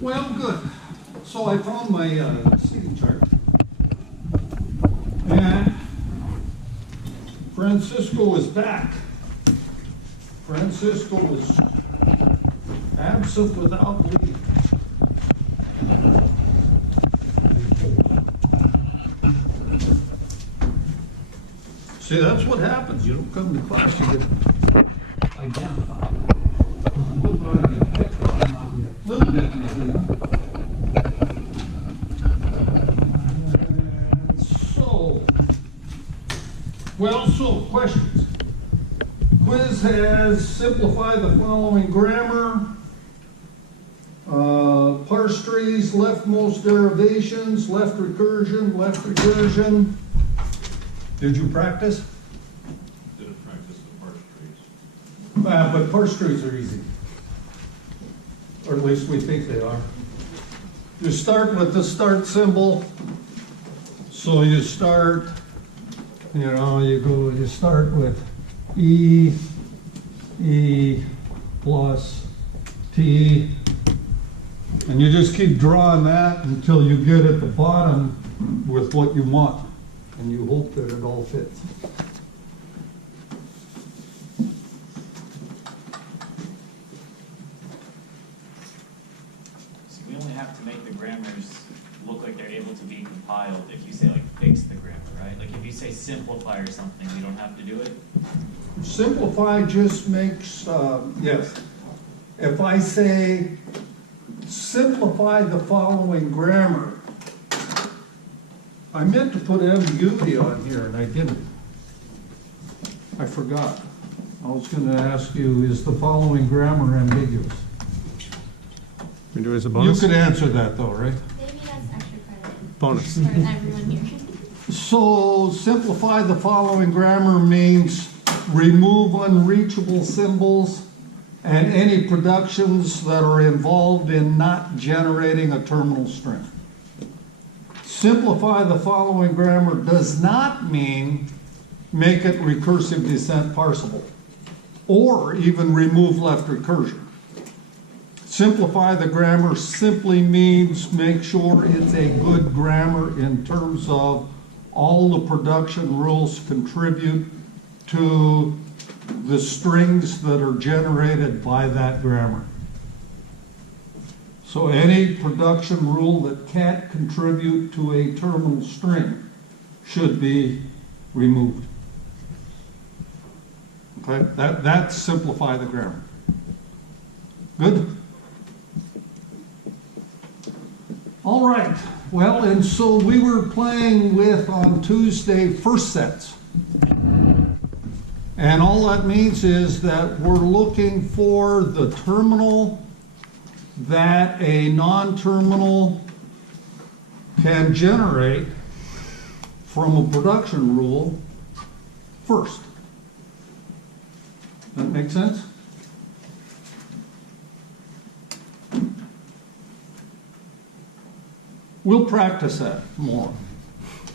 Well, good. So I found my seating chart. And Francisco is back. Francisco was absent without leave. See, that's what happens. You don't come to class, you get identified. Little bit, maybe, huh? So, questions. Quiz has simplified the following grammar. Parse trees, leftmost derivations, left recursion. Did you practice? Didn't practice the parse trees. But parse trees are easy. Or at least we think they are. You start with the start symbol. So you start, you start with E plus T, and you just keep drawing that until you get at the bottom with what you want, and you hope that it all fits. So we only have to make the grammars look like they're able to be compiled if you say like fix the grammar, right? Like if you say simplify or something, you don't have to do it? Simplify just makes, yes. If I say simplify the following grammar, I meant to put ambiguity on here and I didn't. I forgot. I was going to ask you, is the following grammar ambiguous? We do it as a You bonus? could answer that though, right? Maybe that's extra credit Bonus. for everyone here. So simplify the following grammar means remove unreachable symbols and any productions that are involved in not generating a terminal string. Simplify the following grammar does not mean make it recursive descent parsable or even remove left recursion. Simplify the grammar simply means make sure it's a good grammar in terms of all the production rules contribute to the strings that are generated by that grammar. So any production rule that can't contribute to a terminal string should be removed. Okay, that's simplify the grammar. Good? All right, well, and so we were playing with, on Tuesday, first sets. And all that means is that we're looking for the terminal that a non-terminal can generate from a production rule first. That make sense? We'll practice that more.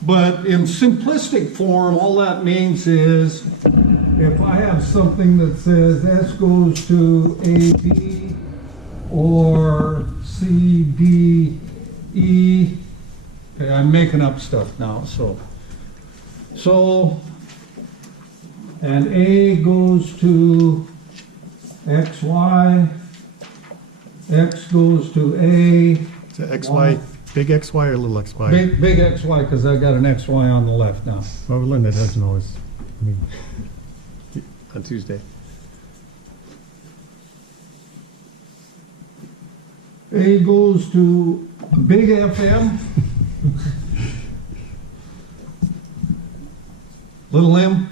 But in simplistic form, all that means is if I have something that says S goes to AB or C, D, E, okay, I'm making up stuff now, so, and A goes to XY, X goes to A. Is it XY, big XY or little XY? Big XY, because I got an XY on the left now. Well, we learned that doesn't always, on Tuesday. A goes to big FM, little m.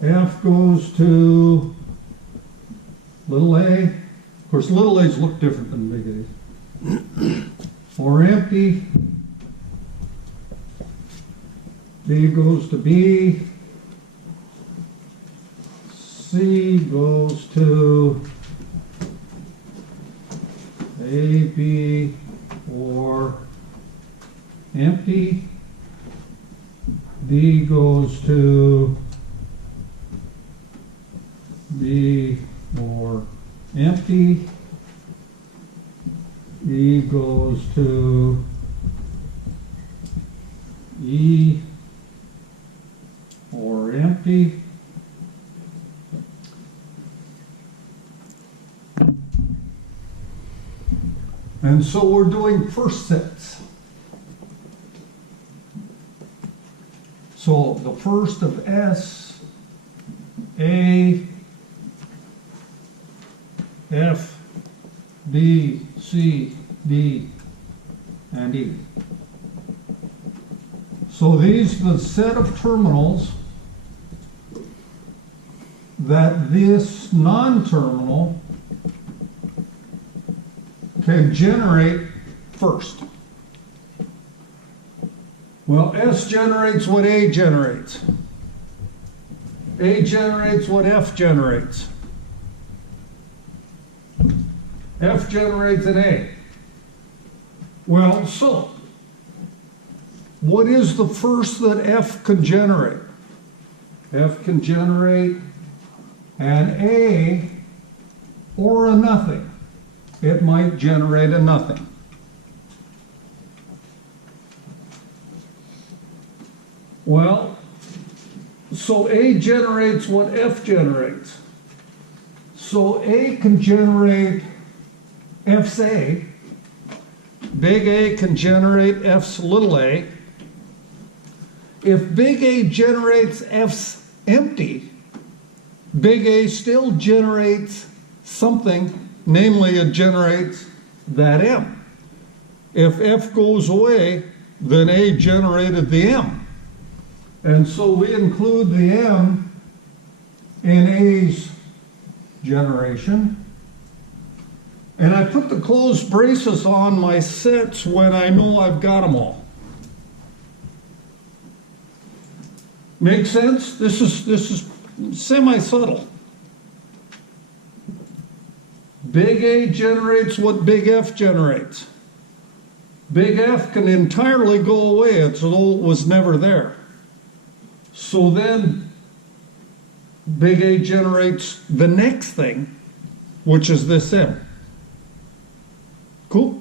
F goes to little a. Of course, little a's look different than big a's. Or empty. B goes to B. C goes to A, B, or empty. D goes to B or empty, E goes to E or empty. And so we're doing first sets. So the first of S, A, F, B, C, D, and E. So these are the set of terminals that this non-terminal can generate first. Well, S generates what A generates. A generates what F generates. F generates an A. Well, so, what is the first that F can generate? F can generate an A or a nothing. It might generate a nothing. Well, so A generates what F generates. So A can generate F's A. Big A can generate F's little a. If big A generates F's empty, big A still generates something, namely it generates that M. If F goes away, then A generated the M. And so we include the M in A's generation. And I put the closed braces on my sets when I know I've got them all. Make sense? This is semi-subtle. Big A generates what big F generates. Big F can entirely go away. It's as though it was never there. So then big A generates the next thing, which is this M. Cool?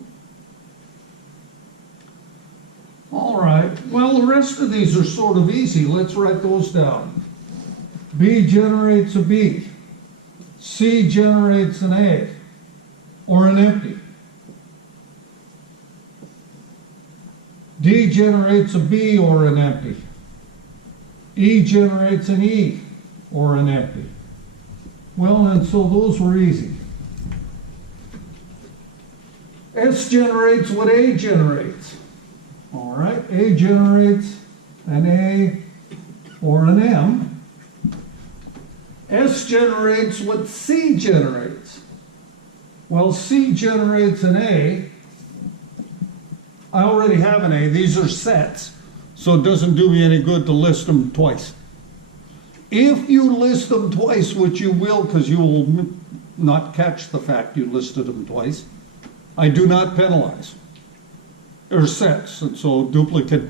All right. Well, the rest of these are sort of easy. Let's write those down. B generates a B. C generates an A or an empty. D generates a B or an empty. E generates an E or an empty. Well, and so those were easy. S generates what A generates. All right, A generates an A or an M. S generates what C generates. Well, C generates an A. I already have an A. These are sets, so it doesn't do me any good to list them twice. If you list them twice, which you will, because you will not catch the fact you listed them twice, I do not penalize. They're sets, and so duplicate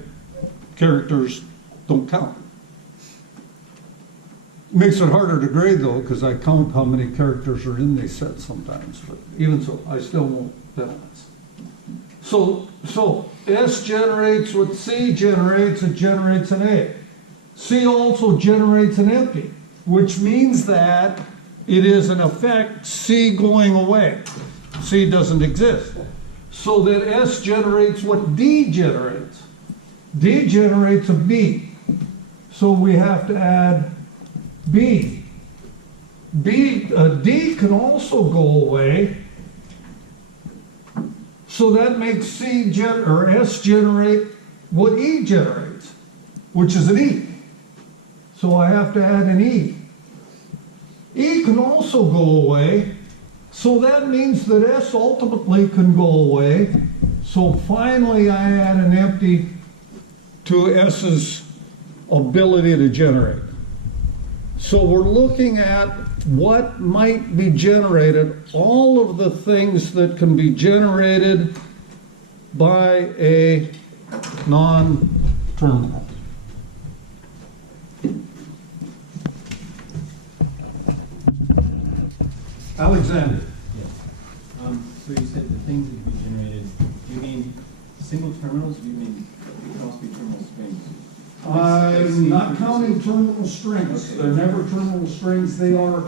characters don't count. Makes it harder to grade though, because I count how many characters are in these sets sometimes, but even so, I still won't penalize. So S generates what C generates, it generates an A. C also generates an empty, which means that it is in effect C going away. C doesn't exist. So that S generates what D generates. D generates a B. So we have to add B. D can also go away. So that makes S generate what E generates, which is an E. So I have to add an E. E can also go away. So that means that S ultimately can go away. So finally I add an empty to S's ability to generate. So we're looking at what might be generated, all of the things that can be generated by a non-terminal. Alexander. So you said the things that can be generated, do you mean single terminals, or do you mean it can also be terminal strings? I'm not counting terminal strings. Okay. They're never terminal strings. They are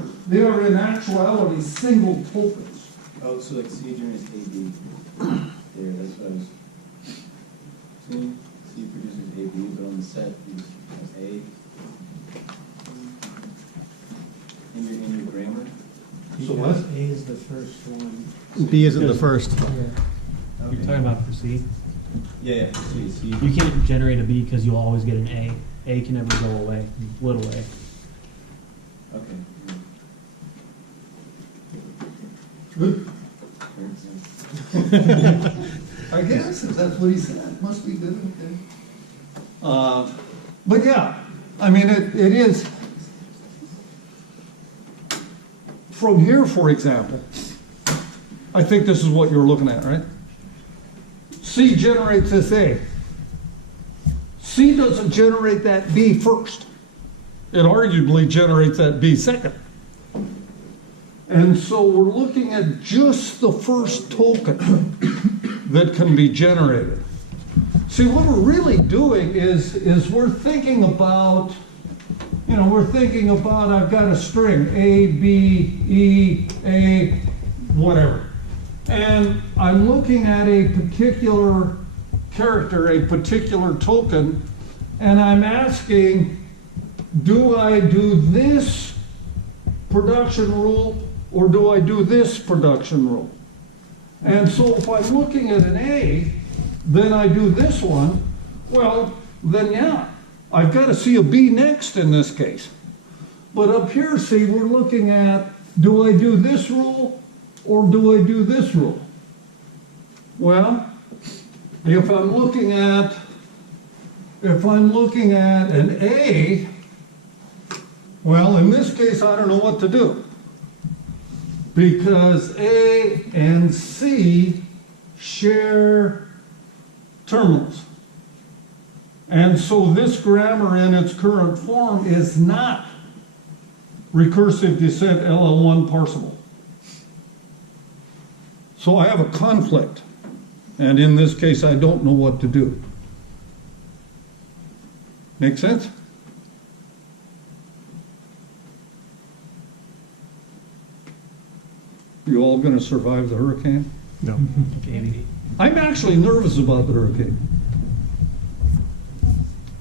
in actuality single tokens. Oh, so like C generates AB. There, that's what I was. C produces AB, but on the set, you just have A. In your grammar? So what? A is the first one. B isn't the first. Yeah. Okay. You're talking about for C. Yeah, C, C. You can't generate a B because you'll always get an A. A can never go away, little a. Okay. Good. Yeah. I guess, if that's what he said, must be good. Okay. But yeah, I mean, it is. From here, for example, I think this is what you're looking at, right? C generates this A. C doesn't generate that B first. It arguably generates that B second. And so we're looking at just the first token that can be generated. See, what we're really doing is we're thinking about, I've got a string, A, B, E, A, whatever. And I'm looking at a particular character, a particular token, and I'm asking, do I do this production rule or do I do this production rule? And so if I'm looking at an A, then I do this one, well, then yeah, I've got to see a B next in this case. But up here, see, we're looking at, do I do this rule or do I do this rule? Well, if I'm looking at an A, well, in this case, I don't know what to do. Because A and C share terminals. And so this grammar in its current form is not recursive descent LL1 parsable. So I have a conflict. And in this case, I don't know what to do. Make sense? You all going to survive the hurricane? No. Maybe. I'm actually nervous about the hurricane.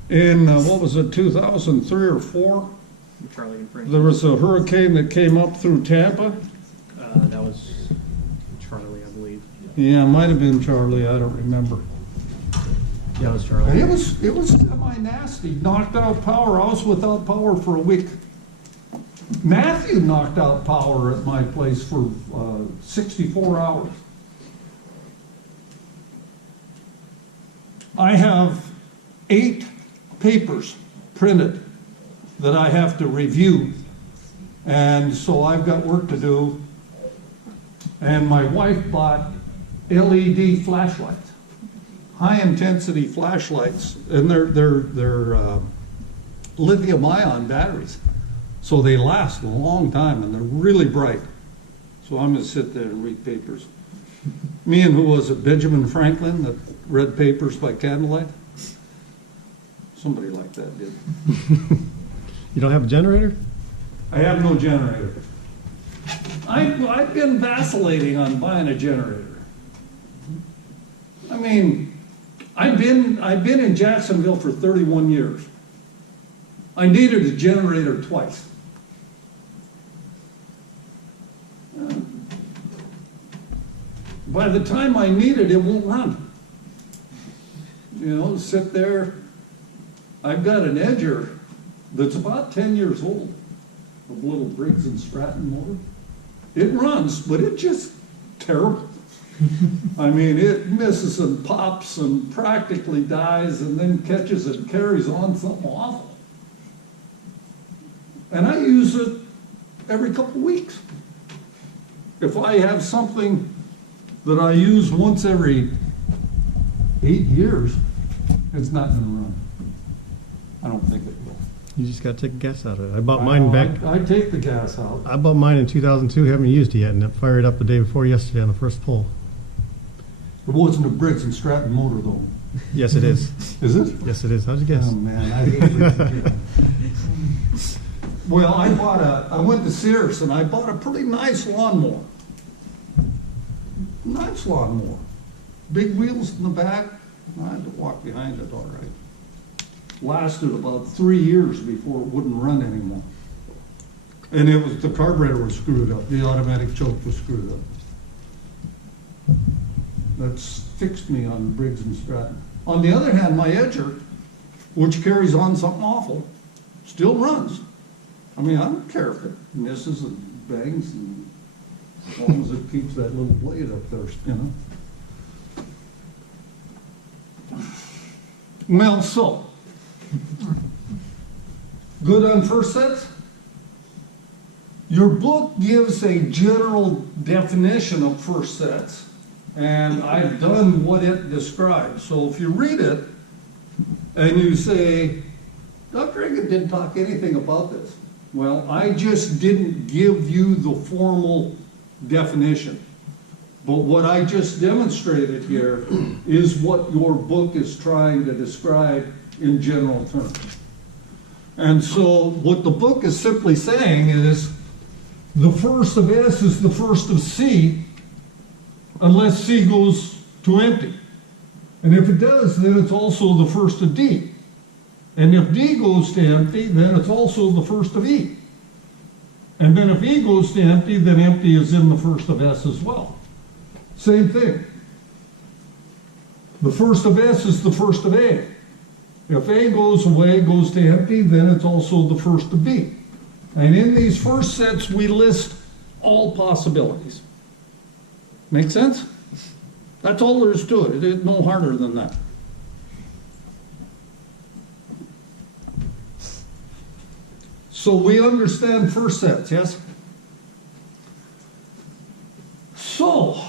In, what was it, 2003 or 4? Charlie and Frank. There was a hurricane that came up through Tampa. That was Charlie, I believe. Yeah, it might have been Charlie, I don't remember. Yeah, it was Charlie. It was semi-nasty, knocked out power. I was without power for a week. Matthew knocked out power at my place for 64 hours. I have 8 papers printed that I have to review, and so I've got work to do. And my wife bought LED flashlights, high-intensity flashlights, and they're lithium-ion batteries. So they last a long time, and they're really bright. So I'm going to sit there and read papers. Me and who was it, Benjamin Franklin, that read papers by candlelight? Somebody like that did. You don't have a generator? I have no generator. I've been vacillating on buying a generator. I mean, I've been in Jacksonville for 31 years. I needed a generator twice. By the time I need it, it won't run. You know, sit there. I've got an Edger that's about 10 years old, a little Briggs and Stratton motor. It runs, but it's just terrible. I mean, it misses and pops and practically dies and then catches and carries on something awful. And I use it every couple weeks. If I have something that I use once every 8 years, it's not going to run. I don't think it will. You just gotta take the gas out of it. I bought mine back. I'd take the gas out. I bought mine in 2002. Haven't used it yet, and it fired up the day before yesterday on the first pull. It wasn't a Briggs and Stratton motor though. Yes, it is. Is it? Yes, it is. How'd you guess? Oh, man, I hate Briggs and Stratton. Well, I went to Sears and I bought a pretty nice lawnmower. Nice lawnmower. Big wheels in the back. I had to walk behind it all right. Lasted about 3 years before it wouldn't run anymore. And it was, the carburetor was screwed up. The automatic choke was screwed up. That's fixed me on Briggs and Stratton. On the other hand, my Edger, which carries on something awful, still runs. I mean, I don't care if it misses and bangs, and as long as it keeps that little blade up there, you know. Well, so, good on first sets? Your book gives a general definition of first sets, and I've done what it describes. So if you read it and you say, Dr. Egan didn't talk anything about this. Well, I just didn't give you the formal definition. But what I just demonstrated here is what your book is trying to describe in general terms. And so what the book is simply saying is the first of S is the first of C unless C goes to empty. And if it does, then it's also the first of D. And if D goes to empty, then it's also the first of E. And then if E goes to empty, then empty is in the first of S as well. Same thing. The first of S is the first of A. If A goes away, goes to empty, then it's also the first of B. And in these first sets, we list all possibilities. Make sense? That's all there is to it. It's no harder than that. So we understand first sets, yes? So,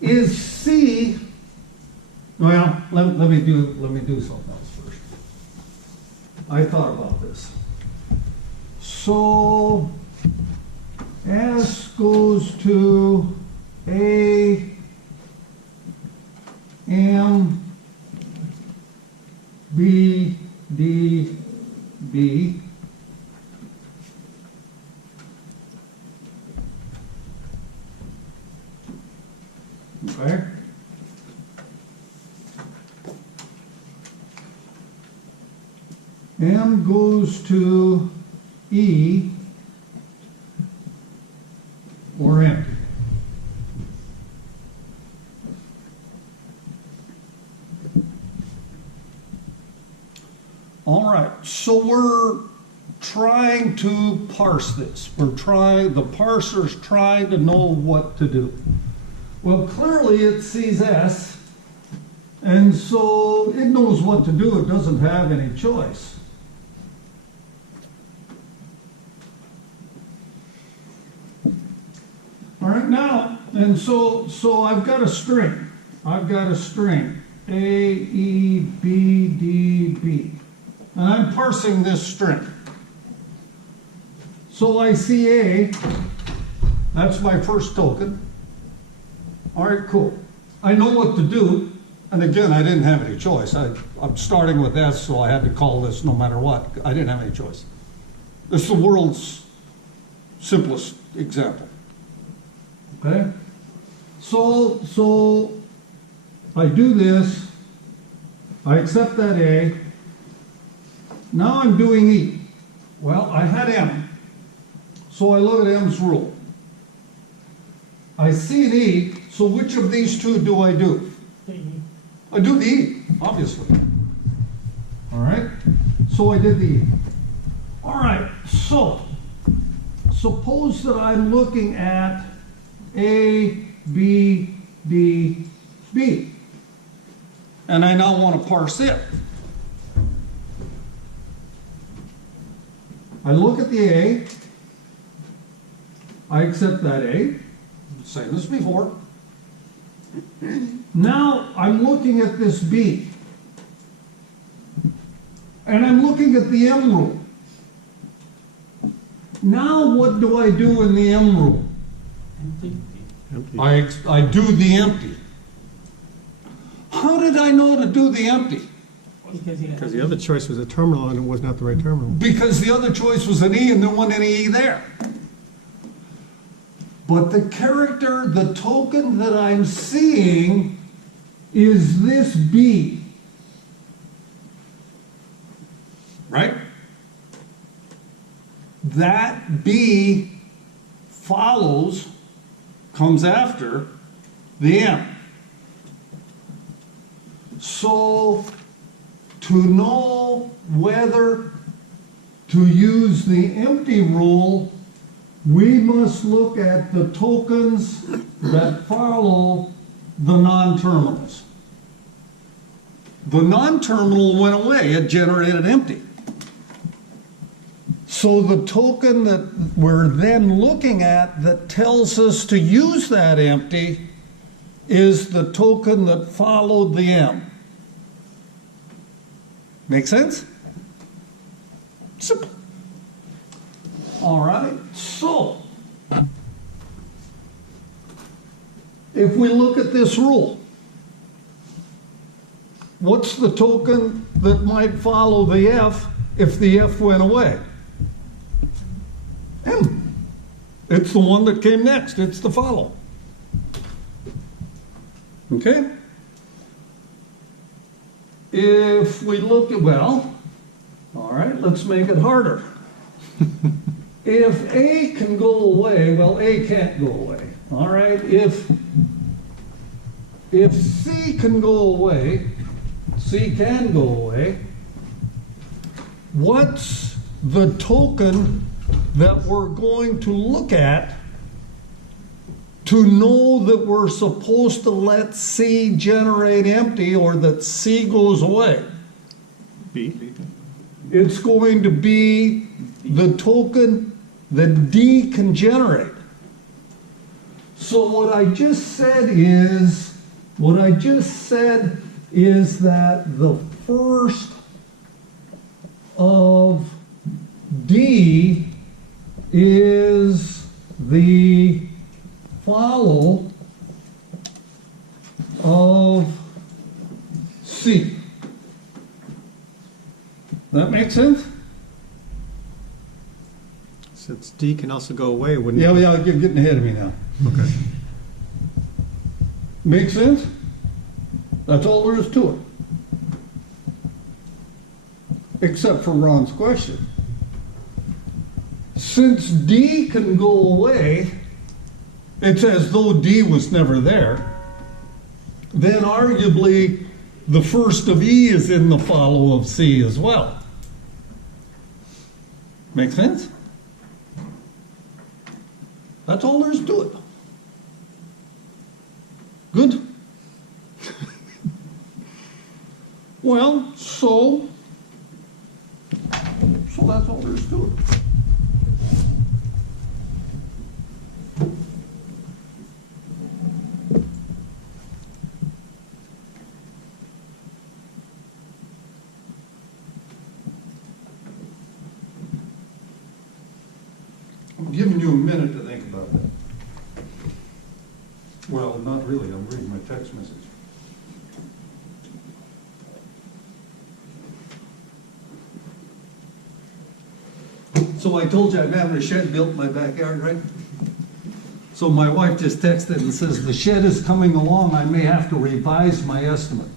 is C, well, let me do something else first. I thought about this. So, S goes to A, M, B, D, B. Okay. M goes to E or empty. All right, so we're trying to parse this. The parser's trying to know what to do. Well, clearly it sees S, and so it knows what to do. It doesn't have any choice. All right, now, and so I've got a string. I've got a string, A, E, B, D, B. And I'm parsing this string. So I see A, that's my first token. All right, cool. I know what to do, and again, I didn't have any choice. I'm starting with S, so I had to call this no matter what. I didn't have any choice. This is the world's simplest example. Okay? So I do this, I accept that A. Now I'm doing E. Well, I had M, so I look at M's rule. I see an E, so which of these two do I do? I do the E, obviously. All right, so I did the E. All right, so suppose that I'm looking at A, B, D, B, and I now want to parse it. I look at the A, I accept that A, same as before. Now I'm looking at this B. and I'm looking at the M rule. Now what do I do in the M rule? Empty. Empty. I do the empty. How did I know to do the empty? Because the other choice was a terminal and it was not the right terminal. Because the other choice was an E and there wasn't any E there. But the character, the token that I'm seeing is this B. Right? That B follows, comes after the M. So, to know whether to use the empty rule, we must look at the tokens that follow the non-terminals. The non-terminal went away, it generated empty. So the token that we're then looking at that tells us to use that empty is the token that followed the M. Make sense? Simple. All right, so if we look at this rule, what's the token that might follow the F if the F went away? M. It's the one that came next, it's the follow. Okay? If we look at, well, all right, let's make it harder. If A can go away, well, A can't go away. All right, if C can go away, C can go away, what's the token that we're going to look at to know that we're supposed to let C generate empty or that C goes away? B. It's going to be the token that D can generate. So what I just said is that the first of D is the follow of C. That make sense? Since D can also go away, wouldn't Yeah, it? yeah, you're getting ahead of me now. Okay. Make sense? That's all there is to it. Except for Ron's question. Since D can go away, it's as though D was never there, then arguably the first of E is in the follow of C as well. Make sense? That's all there is to it. Good? Well, so that's all there is to it. I'm giving you a minute to think about that. Well, not really, I'm reading my text message. So I told you I'm having a shed built in my backyard, right? So my wife just texted and says, the shed is coming along, I may have to revise my estimate.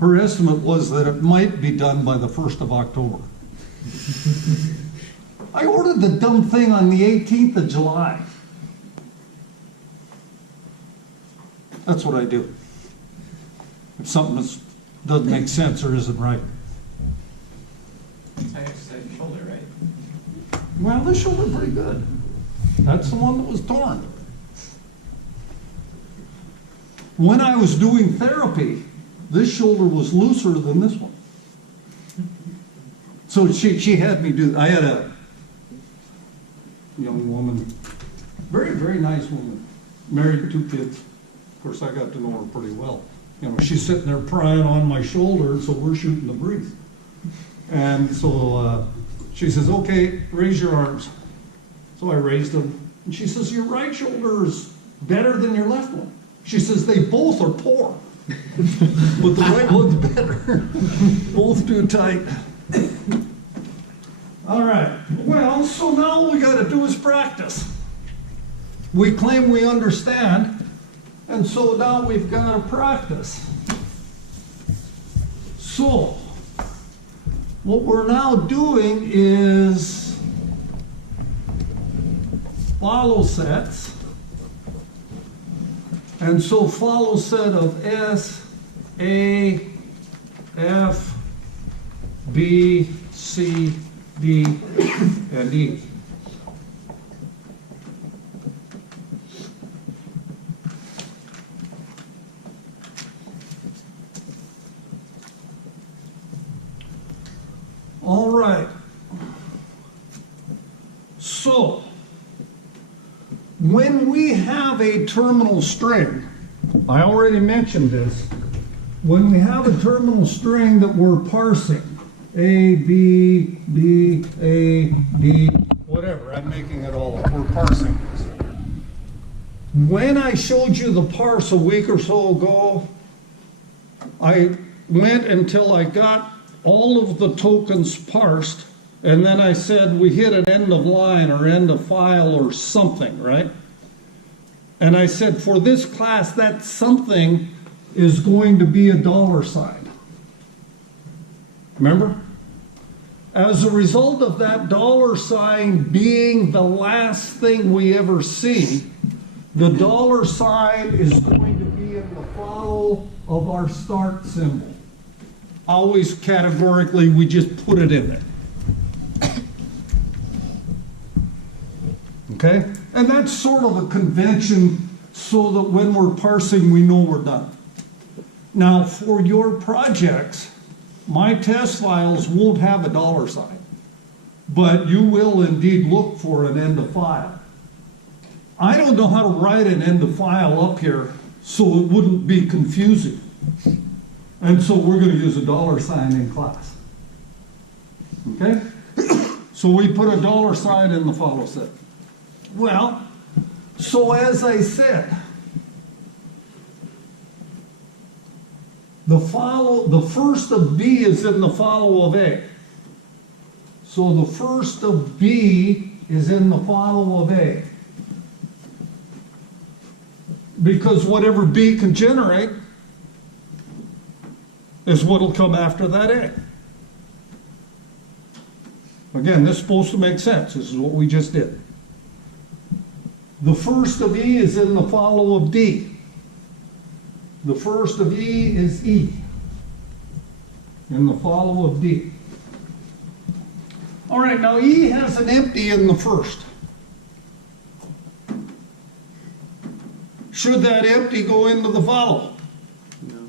Her estimate was that it might be done by the 1st of October. I ordered the dumb thing on the 18th of July. That's what I do. If something doesn't make sense or isn't right. It's how you exercise your shoulder, right? Well, this shoulder pretty good. That's the one that was torn. When I was doing therapy, this shoulder was looser than this one. So she had me do, I had a young woman, very, very nice woman, married 2 kids. Of course, I got to know her pretty well. You know, she's sitting there prying on my shoulder, so we're shooting the breeze. And so she says, okay, raise your arms. So I raised them. And she says, your right shoulder is better than your left one. She says, they both are poor. But the right one's better. Both too tight. All right. Well, so now all we got to do is practice. We claim we understand, and so now we've got to practice. So, what we're now doing is follow sets. And so follow set of S, A, F, B, C, D, and E. All right. So, when we have a terminal string, I already mentioned this, when we have a terminal string that we're parsing, A, B, B, A, D, whatever, I'm making it all up, we're parsing this. When I showed you the parse a week or so ago, I went until I got all of the tokens parsed, and then I said we hit an end of line or end of file or something, right? And I said for this class, that something is going to be a $sign. Remember? As a result of that $sign being the last thing we ever see, the $sign is going to be in the follow of our start symbol. Always categorically, we just put it in there. Okay? And that's sort of a convention so that when we're parsing, we know we're done. Now, for your projects, my test files won't have a $sign, but you will indeed look for an end of file. I don't know how to write an end of file up here so it wouldn't be confusing. And so we're going to use a $sign in class. Okay? So we put a $sign in the follow set. Well, so as I said, the first of B is in the follow of A. So the first of B is in the follow of A. Because whatever B can generate is what will come after that A. Again, this is supposed to make sense. This is what we just did. The first of E is in the follow of D. The first of E is E in the follow of D. All right, now E has an empty in the first. Should that empty go into the follow? No.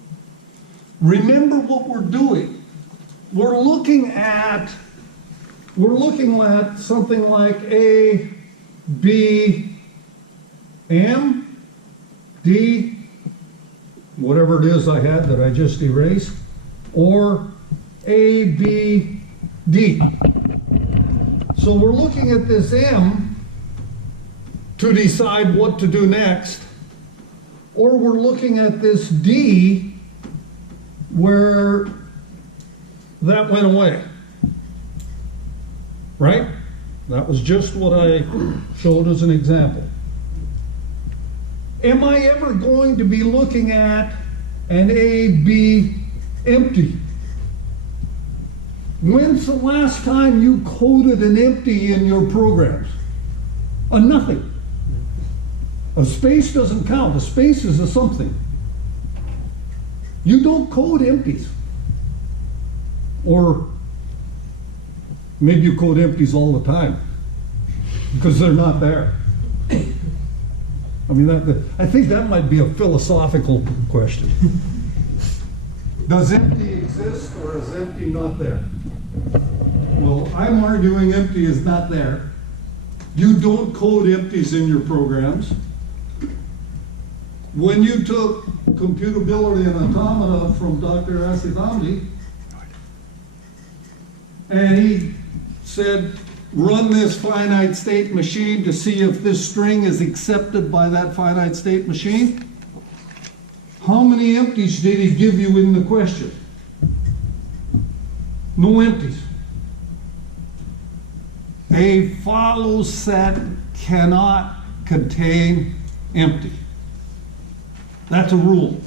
Remember what we're doing. We're looking at something like A, B, M, D, whatever it is I had that I just erased, or A, B, D. So we're looking at this M to decide what to do next, or we're looking at this D where that went away. Right? That was just what I showed as an example. Am I ever going to be looking at an A, B empty? When's the last time you coded an empty in your programs? A nothing. A space doesn't count. A space is a something. You don't code empties. Or maybe you code empties all the time because they're not there. I mean, I think that might be a philosophical question. Does empty exist or is empty not there? Well, I'm arguing empty is not there. You don't code empties in your programs. When you took computability and automata from Dr. Asidamji, and he said, run this finite state machine to see if this string is accepted by that finite state machine. How many empties did he give you in the question? No empties. A follow set cannot contain empty. That's a rule.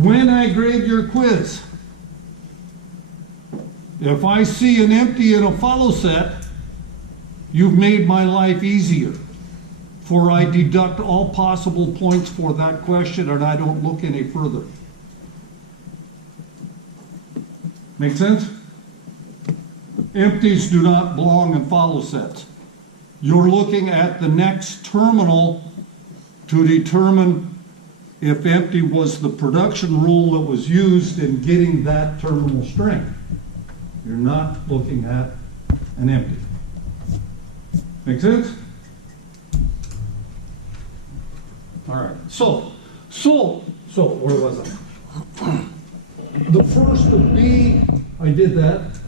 When I grade your quiz, if I see an empty in a follow set, you've made my life easier, for I deduct all possible points for that question and I don't look any further. Make sense? Empties do not belong in follow sets. You're looking at the next terminal to determine if empty was the production rule that was used in getting that terminal string. You're not looking at an empty. Make sense? All right. So where was I? The first of B, I did that.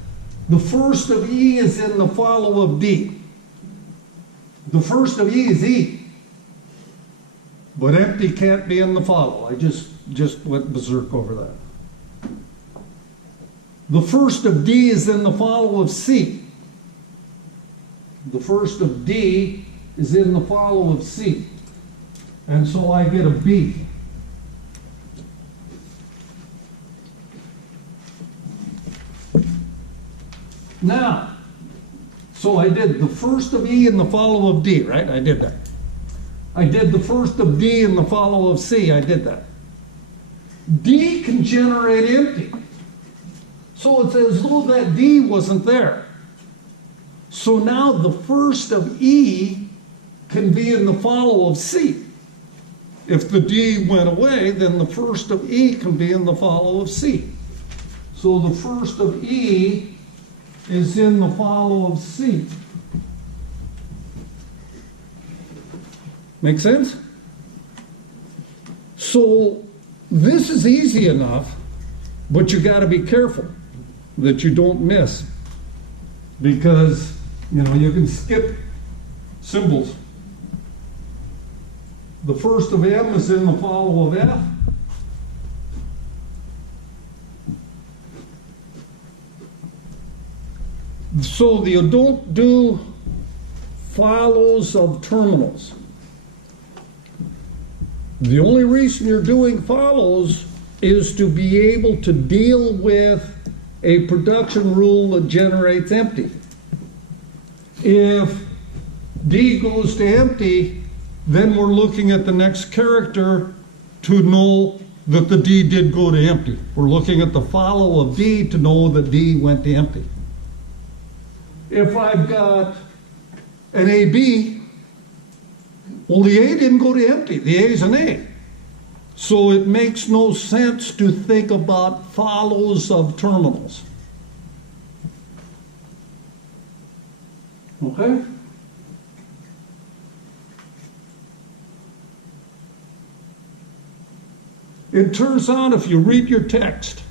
The first of E is in the follow of D. The first of E is E. But empty can't be in the follow. I just went berserk over that. The first of D is in the follow of C. The first of D is in the follow of C. And so I get a B. Now, so I did the first of E in the follow of D, right? I did that. I did the first of D in the follow of C. I did that. D can generate empty. So it's as though that D wasn't there. So now the first of E can be in the follow of C. If the D went away, then the first of E can be in the follow of C. So the first of E is in the follow of C. Make sense? So this is easy enough, but you got to be careful that you don't miss, because you can skip symbols. The first of M is in the follow of F. So you don't do follows of terminals. The only reason you're doing follows is to be able to deal with a production rule that generates empty. If D goes to empty, then we're looking at the next character to know that the D did go to empty. We're looking at the follow of D to know that D went to empty. If I've got an AB, well, the A didn't go to empty. The A is an A. So it makes no sense to think about follows of terminals. Okay? It turns out if you read your text,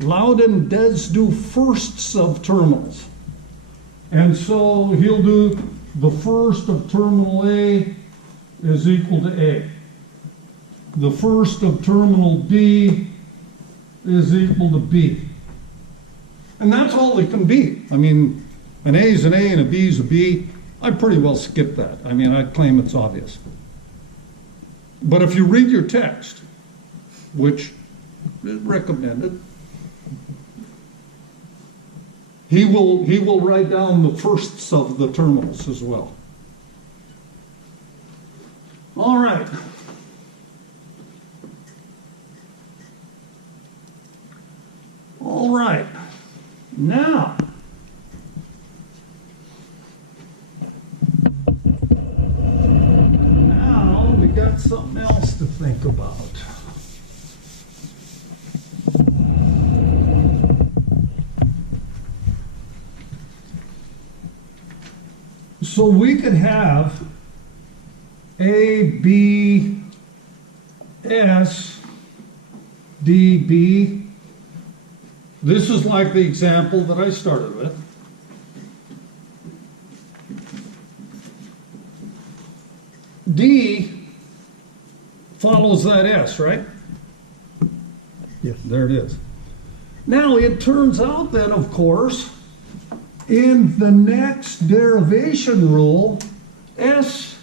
Loudon does do firsts of terminals. And so he'll do the first of terminal A is equal to A. The first of terminal B is equal to B. And that's all it can be. I mean, an A is an A and a B is a B. I'd pretty well skip that. I mean, I'd claim it's obvious. But if you read your text, which is recommended, he will write down the firsts of the terminals as well. All right. All right. Now, we got something else to think about. So we could have A, B, S, D, B, This is like the example that I started with. D follows that S, right? Yes. There it is. Now, it turns out then, of course, in the next derivation rule, S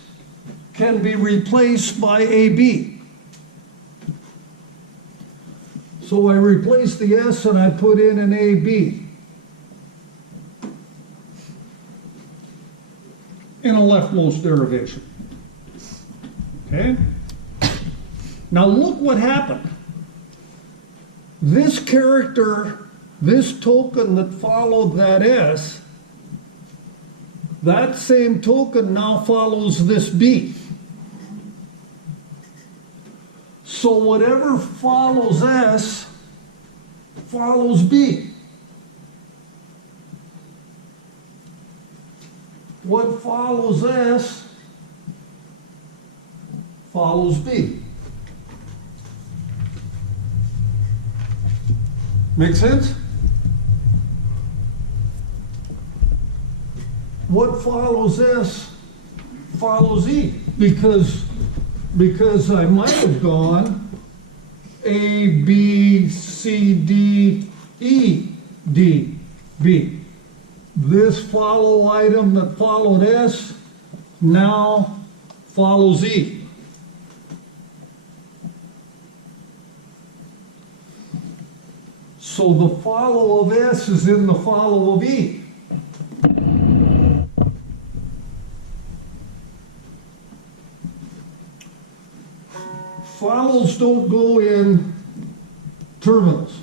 can be replaced by AB. So I replace the S and I put in an AB in a leftmost derivation. Okay? Now look what happened. This character, this token that followed that S, that same token now follows this B. So whatever follows S follows B. What follows S follows B. Make sense? What follows S follows E, because I might have gone A, B, C, D, E, D, B. This follow item that followed S now follows E. So the follow of S is in the follow of E. Follows don't go in terminals.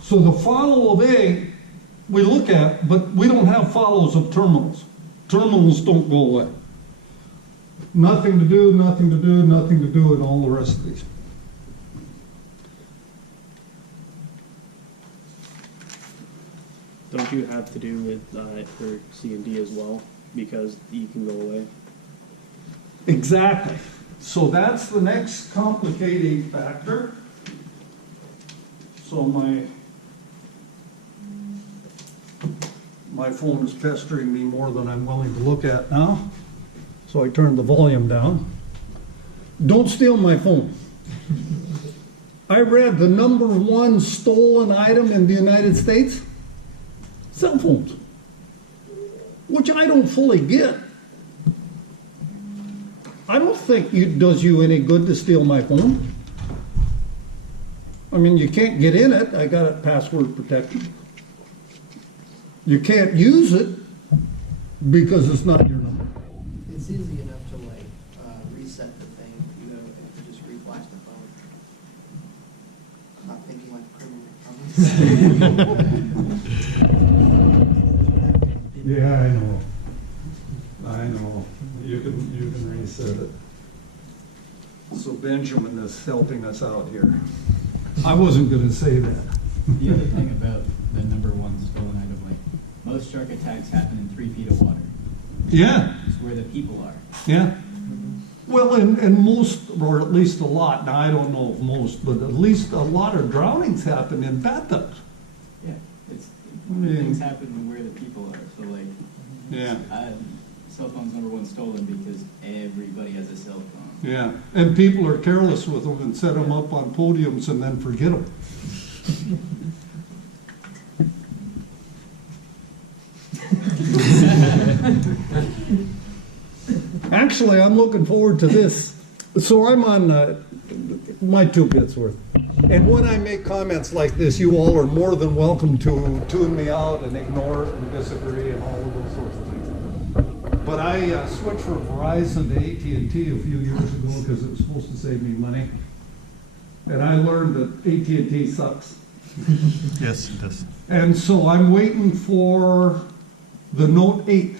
So the follow of A we look at, but we don't have follows of terminals. Terminals don't go away. Nothing to do, nothing to do, nothing to do, and all the rest of these. Don't you have to do with for C and D as well, because E can go away? Exactly. So that's the next complicating factor. So my phone is pestering me more than I'm willing to look at now. So I turned the volume down. Don't steal my phone. I read the #1 stolen item in the United States, cell phones, which I don't fully get. I don't think it does you any good to steal my phone. I mean, you can't get in it. I got it password protected. You can't use it because it's not your number. It's easy enough to reset the thing, you know, if you just reflash the phone. I'm not thinking like a criminal. Yeah, I know. You can reset it. So Benjamin is helping us out here. I wasn't going to say that. The other thing about the #1 stolen item, like most shark attacks happen in 3 feet of water. Yeah, It's where the people are. yeah. Well, and most, or at least a lot, now I don't know of most, but at least a lot of drownings happen in bathtubs. Yeah, it's Yeah. things happen where the people are. So like, Yeah. cell phone's #1 stolen because everybody has a cell phone. Yeah, and people are careless with them and set them up on podiums and then forget them. Actually, I'm looking forward to this. So I'm on my 2 bits worth. And when I make comments like this, you all are more than welcome to tune me out and ignore it and disagree and all of those sorts of things. But I switched from Verizon to AT&T a few years ago because it was supposed to save me money. And I learned that AT&T sucks. Yes, it does. And so I'm waiting for the Note 8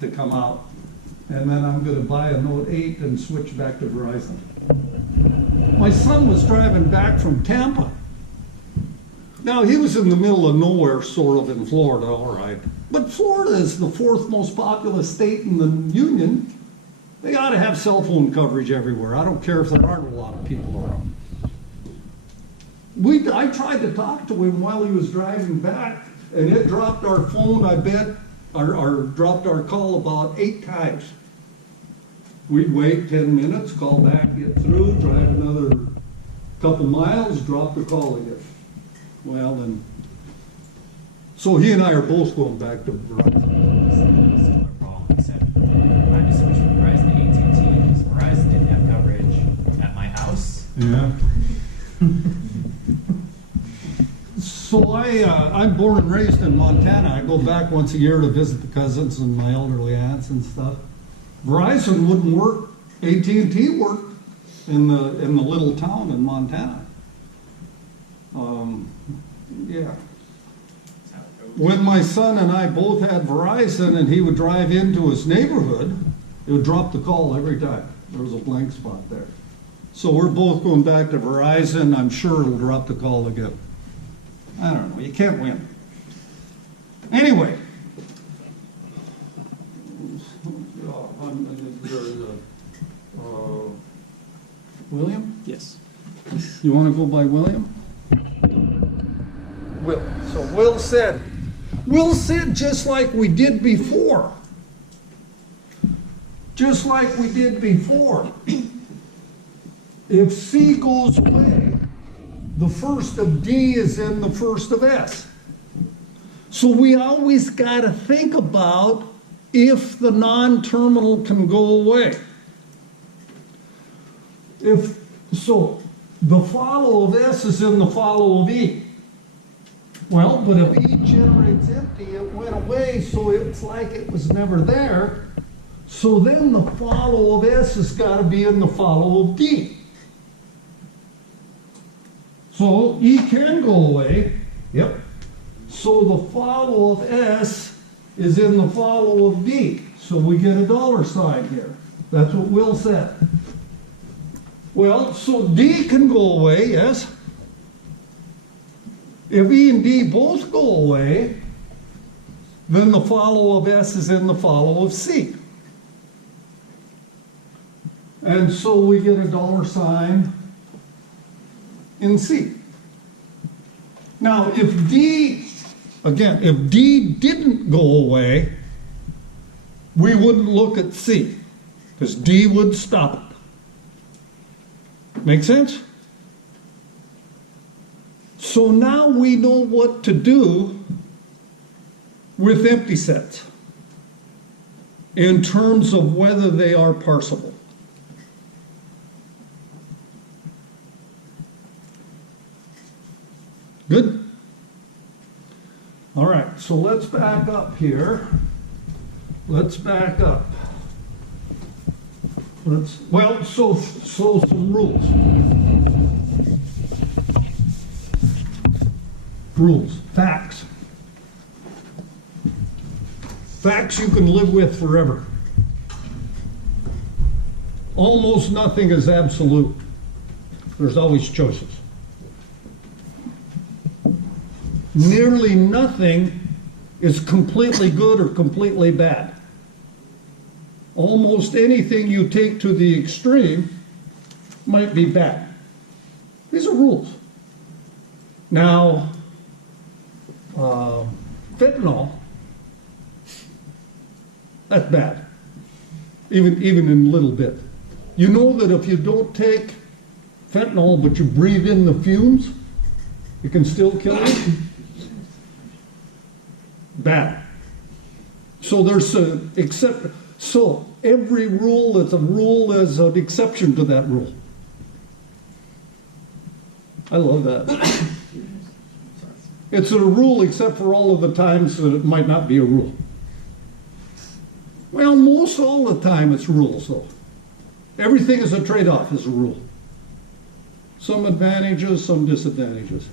to come out. And then I'm going to buy a Note 8 and switch back to Verizon. My son was driving back from Tampa. Now, he was in the middle of nowhere, sort of, in Florida, all right. But Florida is the 4th most populous state in the Union. They ought to have cell phone coverage everywhere. I don't care if there aren't a lot of people around. I tried to talk to him while he was driving back, and it dropped our phone, I bet, or dropped our call about 8 times. We'd wait 10 minutes, call back, get through, drive another couple miles, drop the call again. Well, then, so he and I are both going back to Verizon. Similar problem, except I just switched from Verizon to AT&T because Verizon didn't have coverage at my house. Yeah. So I'm born and raised in Montana. I go back once a year to visit the cousins and my elderly aunts and stuff. Verizon wouldn't work. AT&T worked in the little town in Montana. Yeah. That's how it goes. When my son and I both had Verizon and he would drive into his neighborhood, it would drop the call every time. There was a blank spot there. So we're both going back to Verizon. I'm sure it'll drop the call again. I don't know. You can't win. Anyway. William? Yes. You want to go by William? Will. So Will said just like we did before. Just like we did before. If C goes away, the first of D is in the first of S. So we always got to think about if the non-terminal can go away. So the follow of S is in the follow of E. Well, but if E generates empty, it went away, so it's like it was never there. So then the follow of S has got to be in the follow of D. So E can go away. Yep. So the follow of S is in the follow of D. So we get a $sign here. That's what Will said. Well, so D can go away, yes. If E and D both go away, then the follow of S is in the follow of C. And so we get a $sign in C. Now, if D didn't go away, we wouldn't look at C, because D would stop it. Make sense? So now we know what to do with empty sets in terms of whether they are parsable. Good? All right, so let's back up here. Let's back up. So some rules. Rules, facts. Facts you can live with forever. Almost nothing is absolute. There's always choices. Nearly nothing is completely good or completely bad. Almost anything you take to the extreme might be bad. These are rules. Now, fentanyl, that's bad, even in a little bit. You know that if you don't take fentanyl but you breathe in the fumes, it can still kill you? Bad. So there's so every rule is an exception to that rule. I love that. It's a rule except for all of the times that it might not be a rule. Well, most all the time it's rules, though. Everything is a trade-off, is a rule. Some advantages, some disadvantages.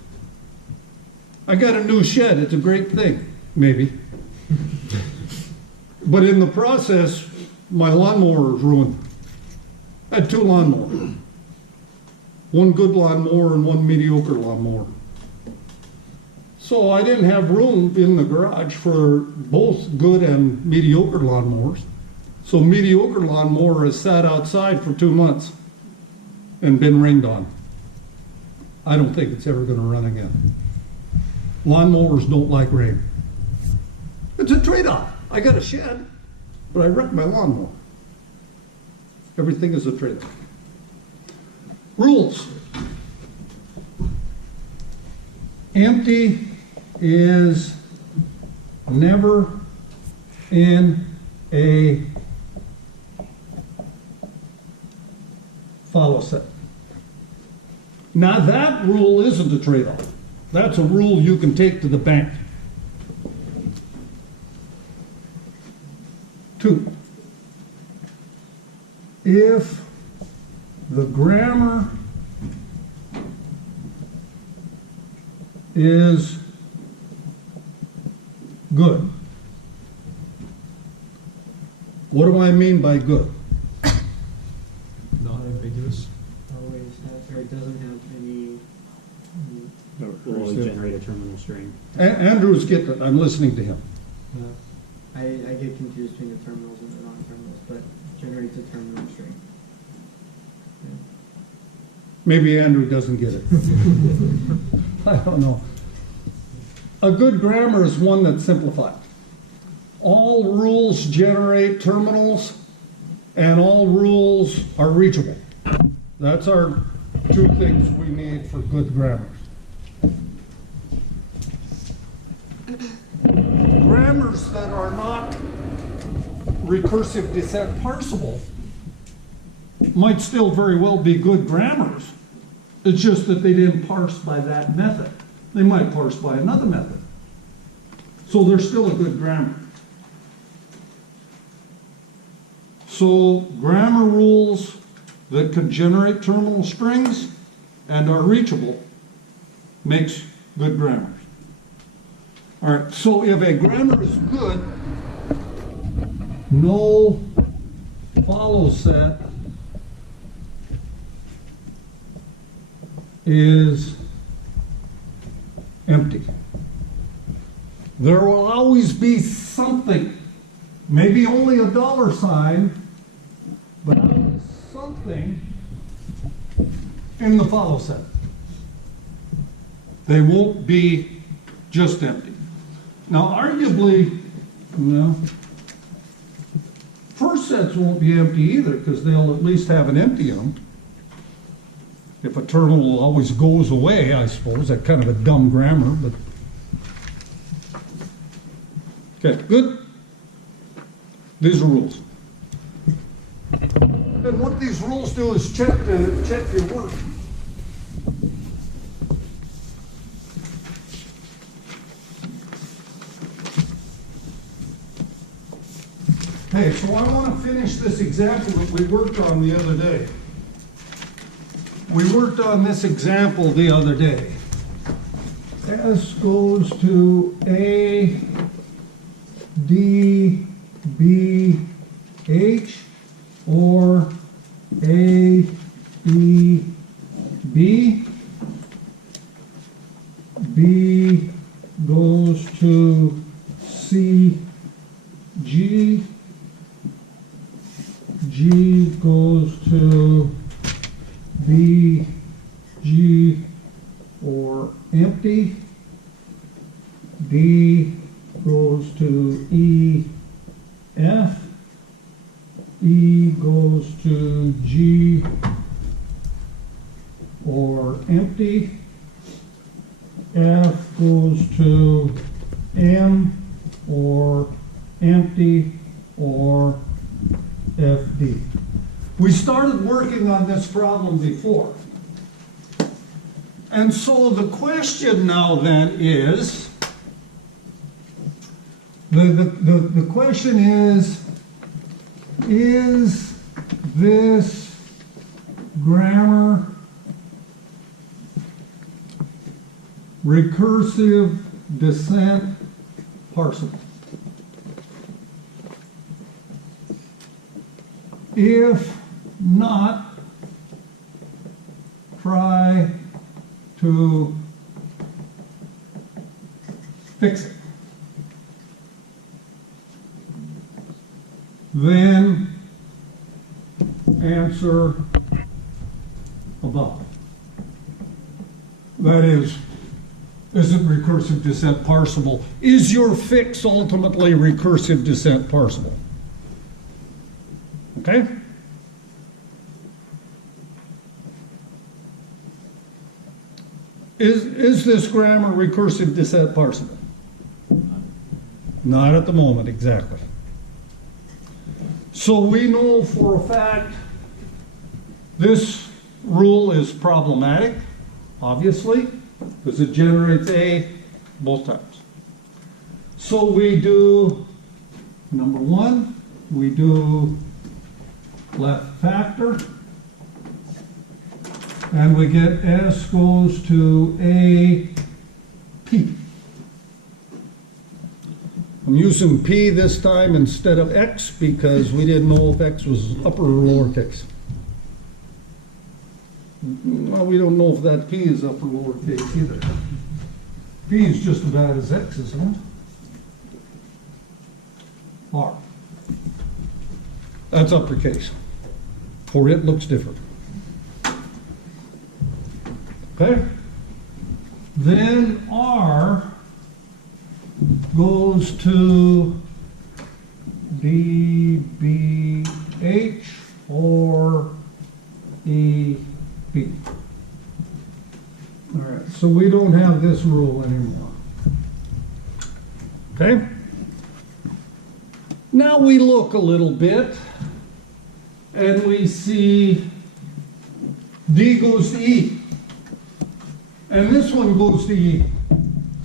I got a new shed. It's a great thing, maybe. But in the process, my lawnmower was ruined. I had 2 lawnmowers. One good lawnmower and one mediocre lawnmower. So I didn't have room in the garage for both good and mediocre lawnmowers. So mediocre lawnmower has sat outside for 2 months and been rained on. I don't think it's ever gonna run again. Lawnmowers don't like rain. It's a trade-off. I got a shed, but I wrecked my lawnmower. Everything is a trade-off. Rules. Empty is never in a follow set. Now that rule isn't a trade-off. That's a rule you can take to the bank. 2, if the grammar is good. What do I mean by good? Not ambiguous. Always has, or it doesn't have any. Will always generate a terminal string. Andrew's getting it. I'm listening to him. I get confused between the terminals and the non-terminals, but generates a terminal string. Maybe Andrew doesn't get it. I don't know. A good grammar is one that's simplified. All rules generate terminals, and all rules are reachable. That's our 2 things we need for good grammars. Grammars that are not recursive descent parsable might still very well be good grammars. It's just that they didn't parse by that method. They might parse by another method. So they're still a good grammar. So grammar rules that can generate terminal strings and are reachable makes good grammars. All right, so if a grammar is good, no follow set is empty. There will always be something, maybe only a $sign, but always something in the follow set. They won't be just empty. Now, arguably, first sets won't be empty either because they'll at least have an empty in them. If a terminal always goes away, I suppose, that's kind of a dumb grammar, but. Okay, good? These are rules. And what these rules do is check your work. Hey, so I want to finish this example that we worked on the other day. We worked on this example the other day. S goes to A, D, B, H, or A, E, B. B goes to C, G. G goes to B, G, or empty. D goes to E, F. E goes to G, or empty. F goes to M, or empty, or FD. We started working on this problem before. And so the question now then is, the question is this grammar recursive descent parsable? If not, try to fix it. Then answer above. That is it recursive descent parsable? Is your fix ultimately recursive descent parsable? Okay? Is this grammar recursive descent parsable? Not at the moment, exactly. So we know for a fact this rule is problematic, obviously, because it generates A both times. So we do, number one, we do left factor, and we get S goes to A P. I'm using P this time instead of X because we didn't know if X was upper or lowercase. Well, we don't know if that P is upper or lowercase either. P is just as bad as X, isn't it? R. That's uppercase. For it looks different. Okay? Then R goes to D, B, H, or E, B. All right, so we don't have this rule anymore. Okay? Now we look a little bit and we see D goes to E. And this one goes to E.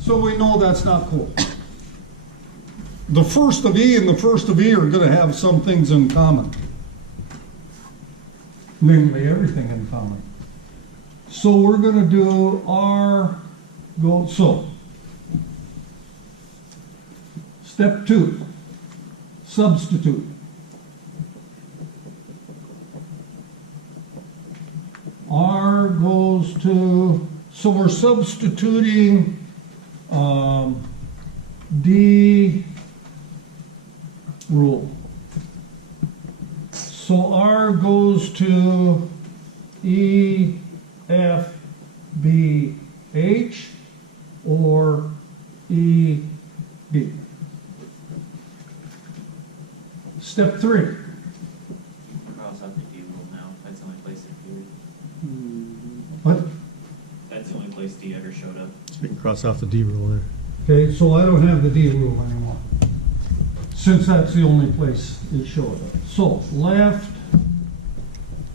So we know that's not cool. The first of E and the first of E are going to have some things in common. Namely, everything in common. So we're going to do R go, so. Step 2, substitute. R goes to, so we're substituting D rule. So R goes to E, F, B, H, or E, B. Step 3. Cross out the D rule now. That's the only place it appeared. What? That's the only place D ever showed up. So we can cross off the D rule there. Okay, so I don't have the D rule anymore, since that's the only place it showed up. So left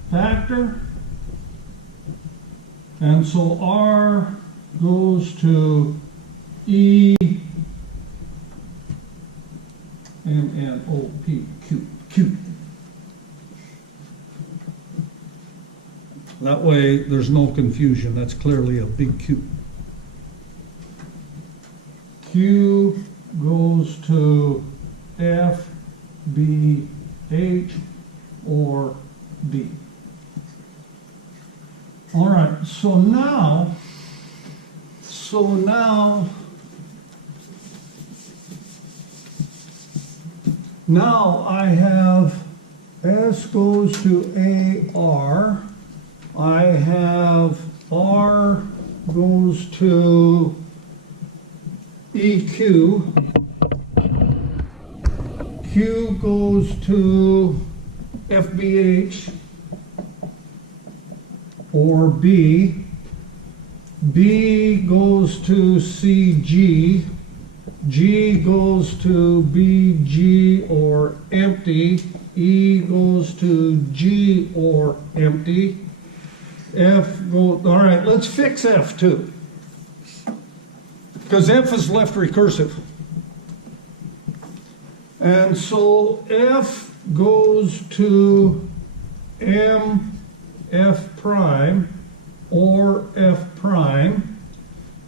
factor, and so R goes to E, M, N, O, P, Q, Q. That way, there's no confusion. That's clearly a big Q. Q goes to F, B, H, or B. All right, so now I have S goes to AR. I have R goes to EQ. Q goes to FBH or B. B goes to CG. G goes to BG or empty. E goes to G or empty. F goes, all right, let's fix F too. Because F is left recursive. And so F goes to M, F prime, or F prime,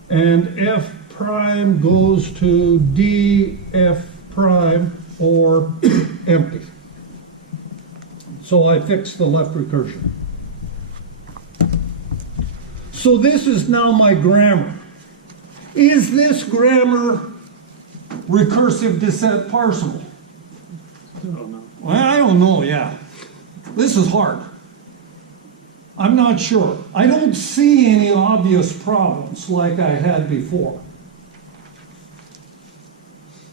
and F prime goes to D, F prime, or empty. So I fixed the left recursion. So this is now my grammar. Is this grammar recursive descent parsable? I don't know. Well, I don't know, yeah. This is hard. I'm not sure. I don't see any obvious problems like I had before.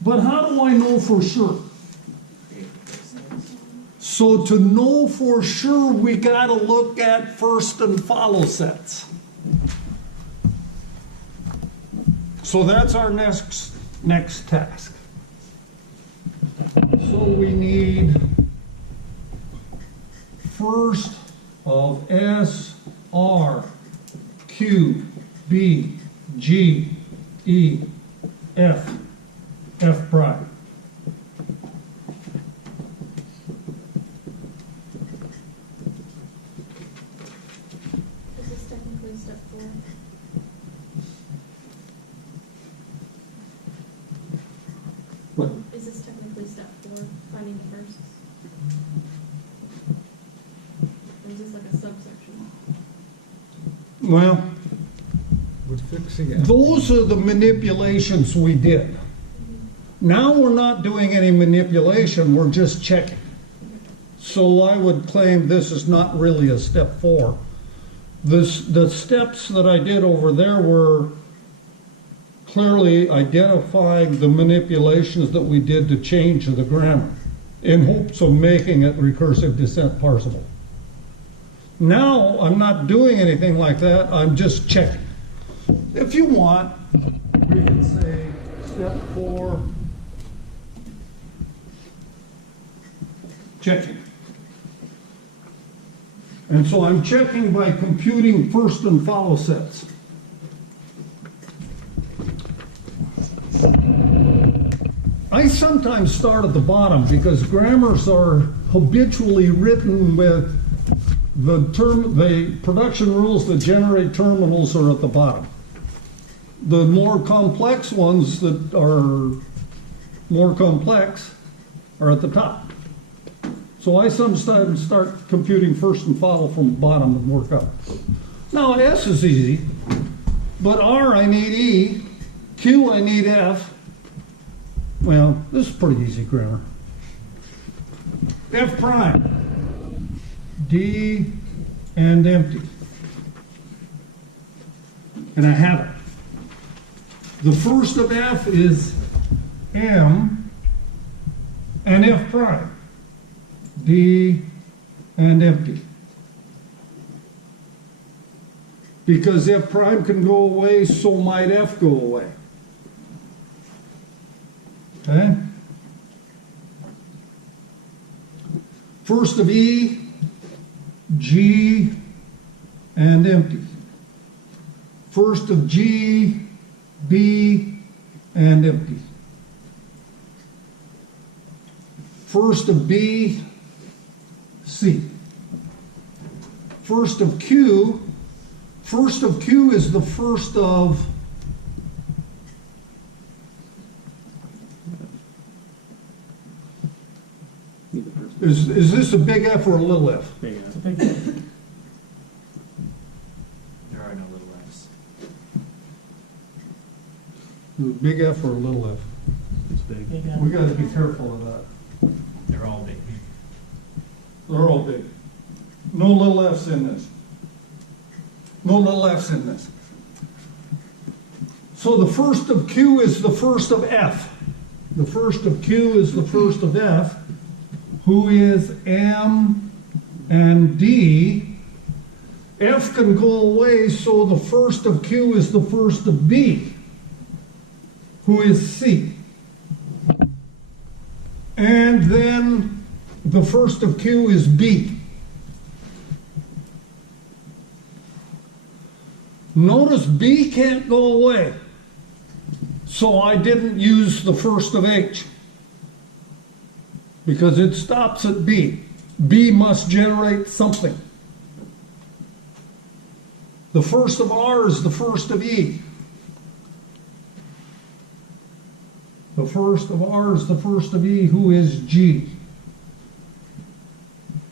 But how do I know for sure? So to know for sure, we got to look at first and follow sets. So that's our next task. So we need first of S, R, Q, B, G, E, F, F prime. Is this technically step 4? What? Is this technically step 4, finding the firsts? Or is this like a subsection? Well, those are the manipulations we did. Now we're not doing any manipulation, we're just checking. So I would claim this is not really a step 4. The steps that I did over there were clearly identifying the manipulations that we did to change the grammar in hopes of making it recursive descent parsable. Now I'm not doing anything like that, I'm just checking. If you want, we can say step 4, checking. And so I'm checking by computing first and follow sets. I sometimes start at the bottom because grammars are habitually written with the production rules that generate terminals are at the bottom. The more complex ones that are more complex are at the top. So I sometimes start computing first and follow from the bottom and work up. Now S is easy, but R I need E, Q I need F. Well, this is pretty easy grammar. F prime, D and empty. And I have it. The first of F is M and F prime. D and empty. Because F prime can go away, so might F go away. Okay? First of E, G and empty. First of G, B and empty. First of B, C. First of Q is the first of is this a big F or a little F? Big enough. There are no little f's. Is it a big F or a little F? It's big. We got to be careful of that. They're all big. They're all big. No little F's in this. No little F's in this. So the first of Q is the first of F. The first of Q is the first of F, who is M and D. F can go away, so the first of Q is the first of B, who is C. And then the first of Q is B. Notice B can't go away, so I didn't use the first of H because it stops at B. B must generate something. The first of R is the first of E. The first of R is the first of E, who is G.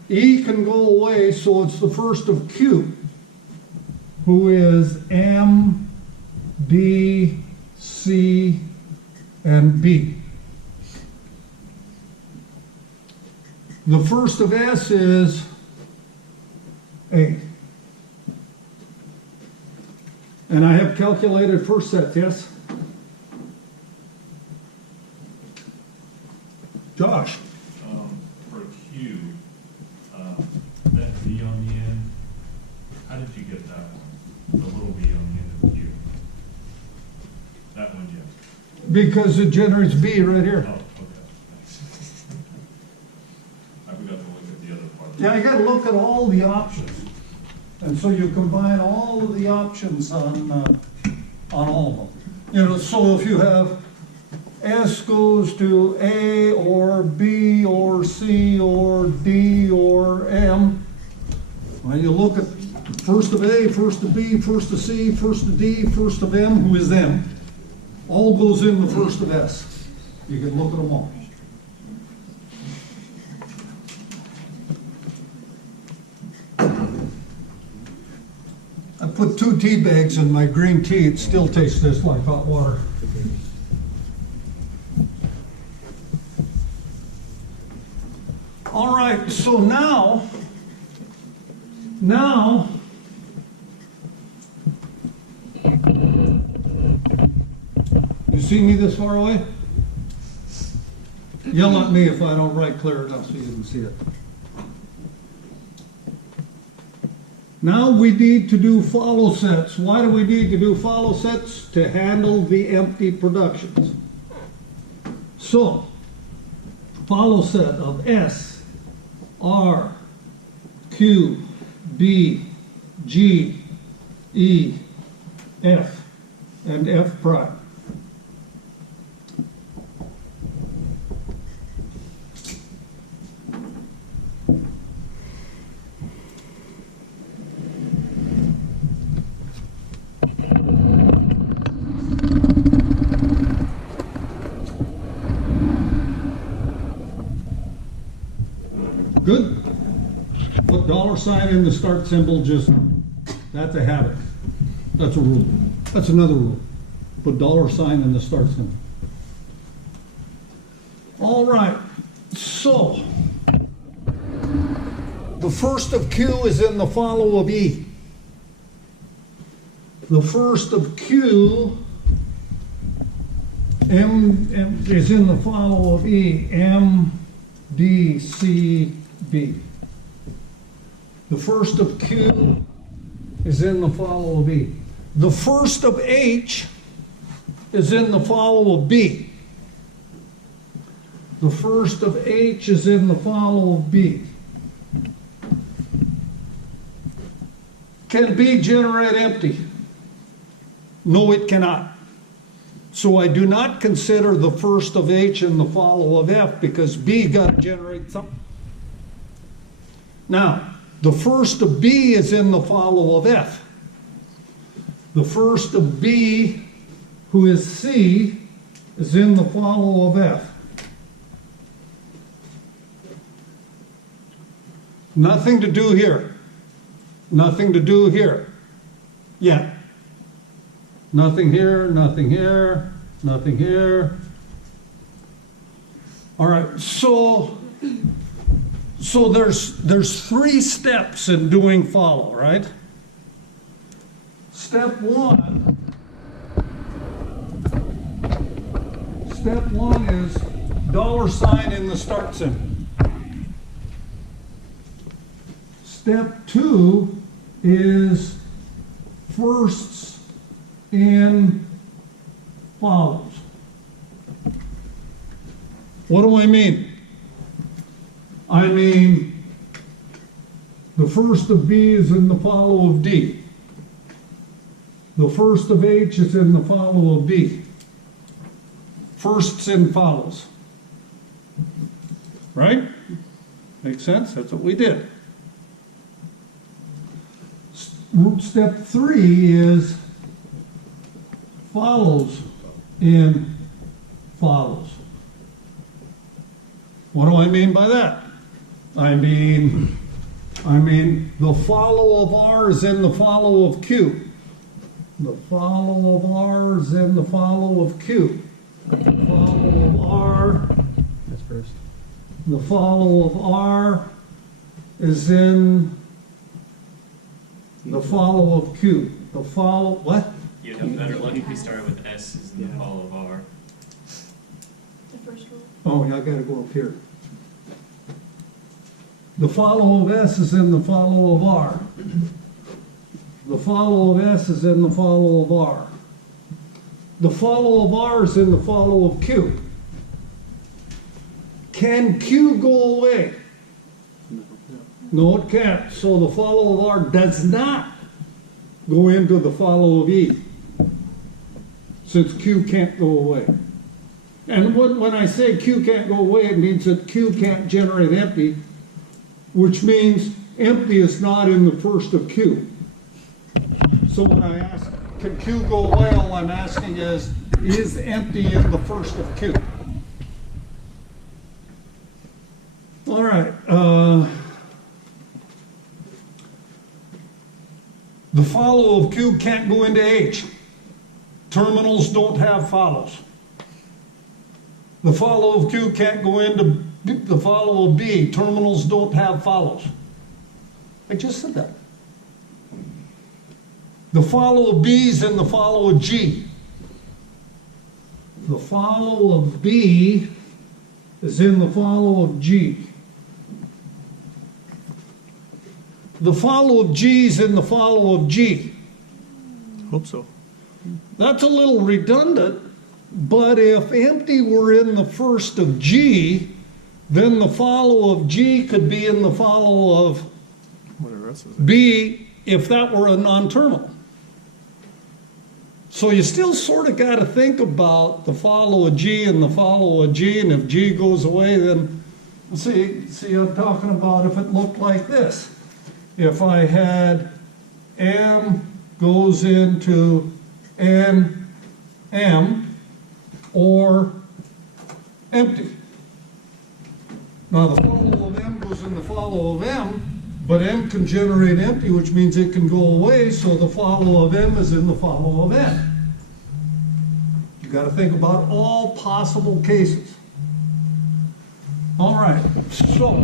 E can go away, so it's the first of Q, who is M, B, C, and B. The first of S is A. And I have calculated first set, yes? Josh? For Q, that V on the end, how did you get that one? The little V on the end of Q? That one, yes. Because it generates B right Oh, here. okay. I forgot to look at the other part. Yeah, you gotta look at all the options. And so you combine all of the options on all of them. You know, so if you have S goes to A or B or C or D or M, well, you look at first of A, first of B, first of C, first of D, first of M, who is M, all goes in the first of S. You can look at them all. I put 2 tea bags in my green tea, it still tastes just like hot water. All right, so now, you see me this far away? Yell at me if I don't write clear enough so you can see it. Now we need to do follow sets. Why do we need to do follow sets? To handle the empty productions. So, follow set of S, R, Q, B, G, E, F, and F prime. Good. Put $sign in the start symbol, just, that's a habit. That's a rule. That's another rule. Put $sign in the start symbol. All right, so the first of Q is in the follow of E. The first of Q M is in the follow of E, M, D, C, B. The first of Q is in the follow of E. The first of H is in the follow of B. The first of H is in the follow of B. Can B generate empty? No, it cannot. So I do not consider the first of H in the follow of F because B got to generate something. Now, the first of B is in the follow of F. The first of B, who is C, is in the follow of F. Nothing to do here. Nothing to do here. Yeah. Nothing here, nothing here, nothing here. All right, so there's 3 steps in doing follow, right? Step one is $sign in the start symbol. Step 2 is firsts in follows. What do I mean? I mean, the first of B is in the follow of D. The first of H is in the follow of B. Firsts in follows. Right? Makes sense? That's what we did. Step 3 is follows in follows. What do I mean by that? I mean the follow of R is in the follow of Q. The follow of R is in the follow of Q. The follow of R. That's first. The follow of R is in the follow of Q. The follow, what? You'd have better luck if you started with S's in the Yeah. follow of R. The first rule. Oh, I gotta go up here. The follow of S is in the follow of R. The follow of S is in the follow of R. The follow of R is in the follow of Q. Can Q go away? No, it can't. So the follow of R does not go into the follow of E, since Q can't go away. And when I say Q can't go away, it means that Q can't generate empty, which means empty is not in the first of Q. So when I ask, can Q go away, all I'm asking is empty in the first of Q? All right. The follow of Q can't go into H. Terminals don't have follows. The follow of Q can't go into the follow of B. Terminals don't have follows. I just said that. The follow of B is in the follow of G. The follow of B is in the follow of G. The follow of G is in the follow of G. Hope so. That's a little redundant, but if empty were in the first of G, then the follow of G could be in the follow of Whatever else is B if that were a non-terminal. So you still sort of got to think about the follow of G and the follow of G, and if G goes away, then see I'm talking about if it looked like this. If I had M goes into N M or empty. Now the follow of M goes in the follow of M, but M can generate empty, which means it can go away, so the follow of M is in the follow of N. You got to think about all possible cases. All right, so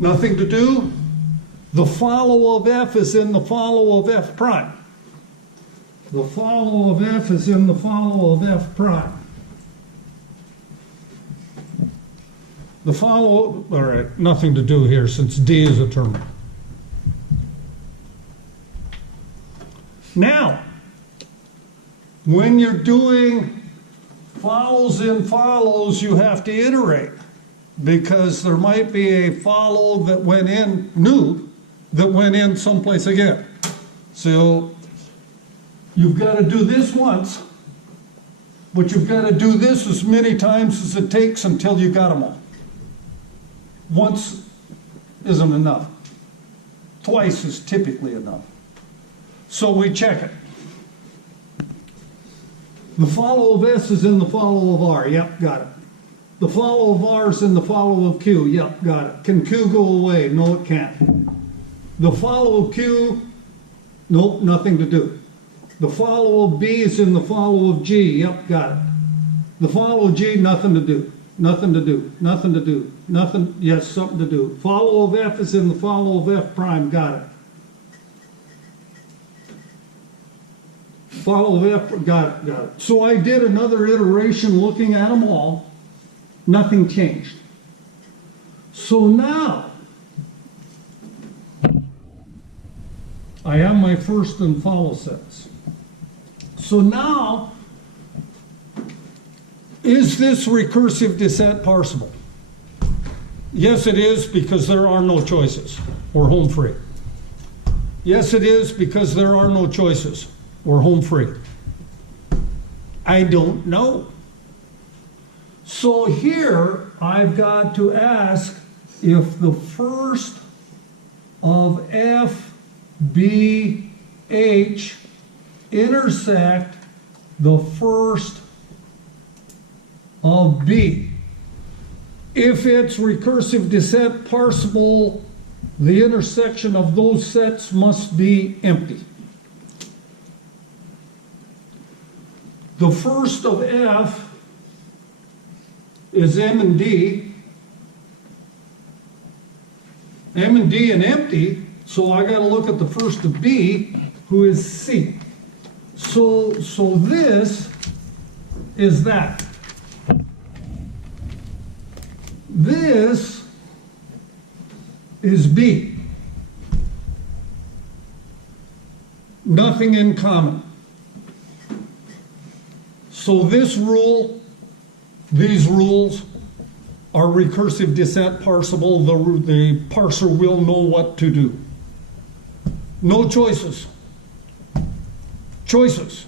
nothing to do. The follow of F is in the follow of F prime. The follow of F is in the follow of F prime. The follow, all right, nothing to do here since D is a terminal. Now, when you're doing follows in follows, you have to iterate, because there might be a follow that went in new that went in someplace again. So you've got to do this once, but you've got to do this as many times as it takes until you got them all. Once isn't enough. Twice is typically enough. So we check it. The follow of S is in the follow of R. Yep, got it. The follow of R is in the follow of Q. Yep, got it. Can Q go away? No, it can't. The follow of Q, nope, nothing to do. The follow of B is in the follow of G. Yep, got it. The follow of G, nothing to do. Nothing to do. Nothing to do. Nothing, yes, something to do. Follow of F is in the follow of F prime. Got it. Follow of F, got it, got it. So I did another iteration looking at them all. Nothing changed. So now, I have my first and follow sets. So now, is this recursive descent parsable? Yes, it is, because there are no choices. We're home free. Yes, it is, because there are no choices. We're home free. I don't know. So here, I've got to ask if the first of F, B, H intersect the first of B. If it's recursive descent parsable, the intersection of those sets must be empty. The first of F is M and D. M and D and empty, so I got to look at the first of B. who is C. So this is that. This is B. Nothing in common. So this rule, these rules are recursive descent parsable. The parser will know what to do. No choices. Choices.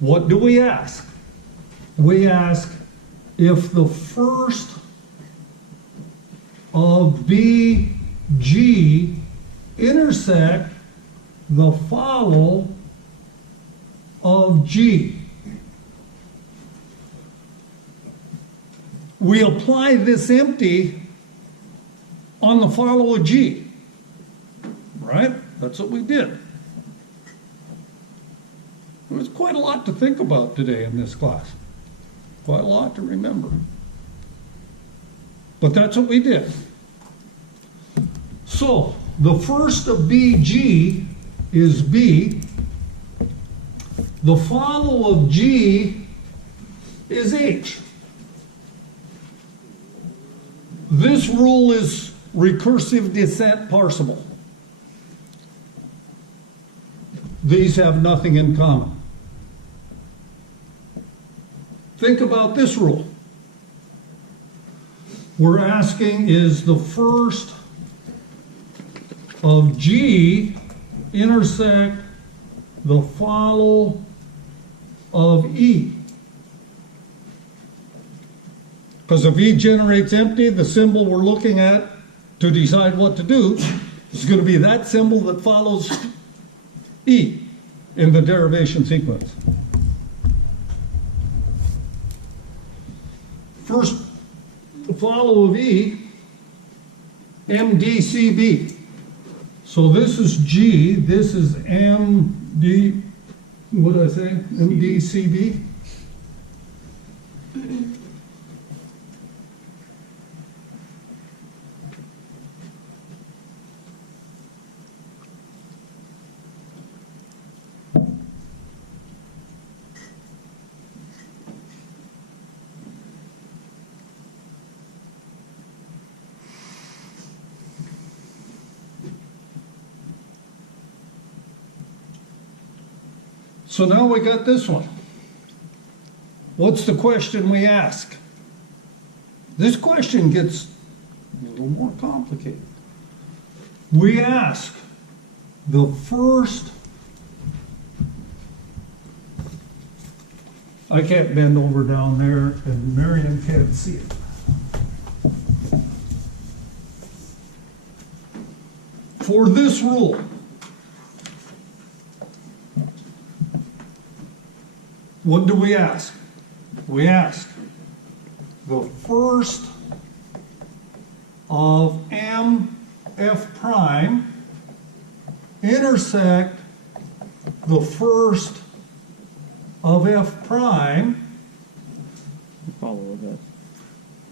What do we ask? We ask if the first of B, G intersect the follow of G. We apply this empty on the follow of G, right? That's what we did. There was quite a lot to think about today in this class. Quite a lot to remember. But that's what we did. So, the first of BG is B. The follow of G is H. This rule is recursive descent parsable. These have nothing in common. Think about this rule. We're asking, is the first of G intersect the follow of E? Because if E generates empty, the symbol we're looking at to decide what to do is going to be that symbol that follows E in the derivation sequence. First, the follow of E, MDCB. So this is G, this is MD, what did I say? MDCB? So now we got this one. What's the question we ask? This question gets a little more complicated. We ask the first, I can't bend over down there and Miriam can't see it. For this rule, what do we ask? We ask the first of M F prime intersect the first of F prime Follow this.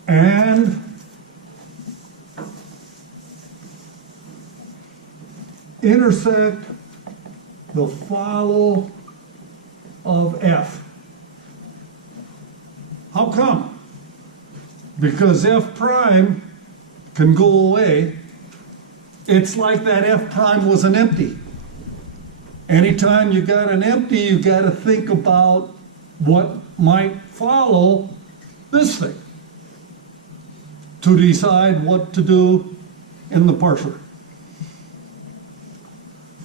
and intersect the follow of F. How come? Because F prime can go away. It's like that F prime was an empty. Anytime you got an empty, you got to think about what might follow this thing to decide what to do in the parser.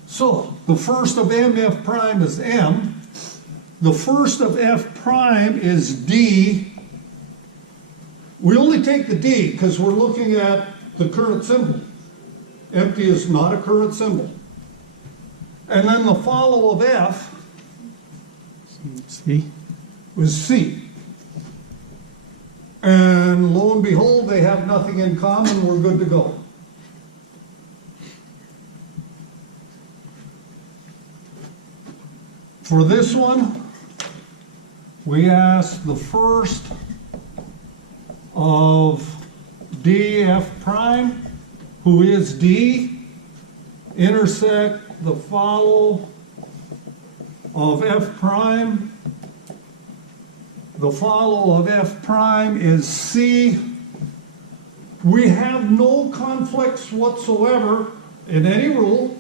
So the first of MF prime is M. The first of F prime is D. We only take the D because we're looking at the current symbol. Empty is not a current symbol. And then the follow of F C. was C. And lo and behold, they have nothing in common. We're good to go. For this one, we ask the first of DF prime, who is D, intersect the follow of f prime. The follow of f prime is C. We have no conflicts whatsoever in any rule.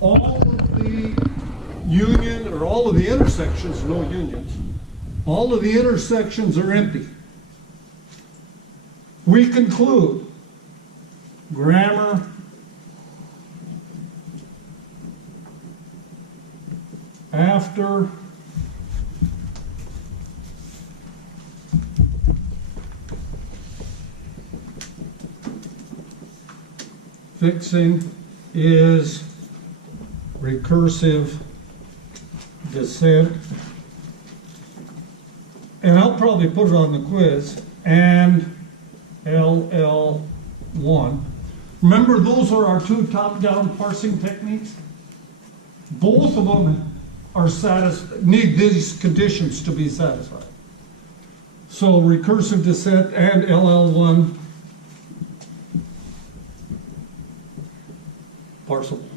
All of the union, or all of the intersections, no unions, all of the intersections are empty. We conclude grammar after fixing is recursive descent. And I'll probably put it on the quiz, and LL1. Remember, those are our two top-down parsing techniques. Both of them are need these conditions to be satisfied. So recursive descent and LL1 parsable.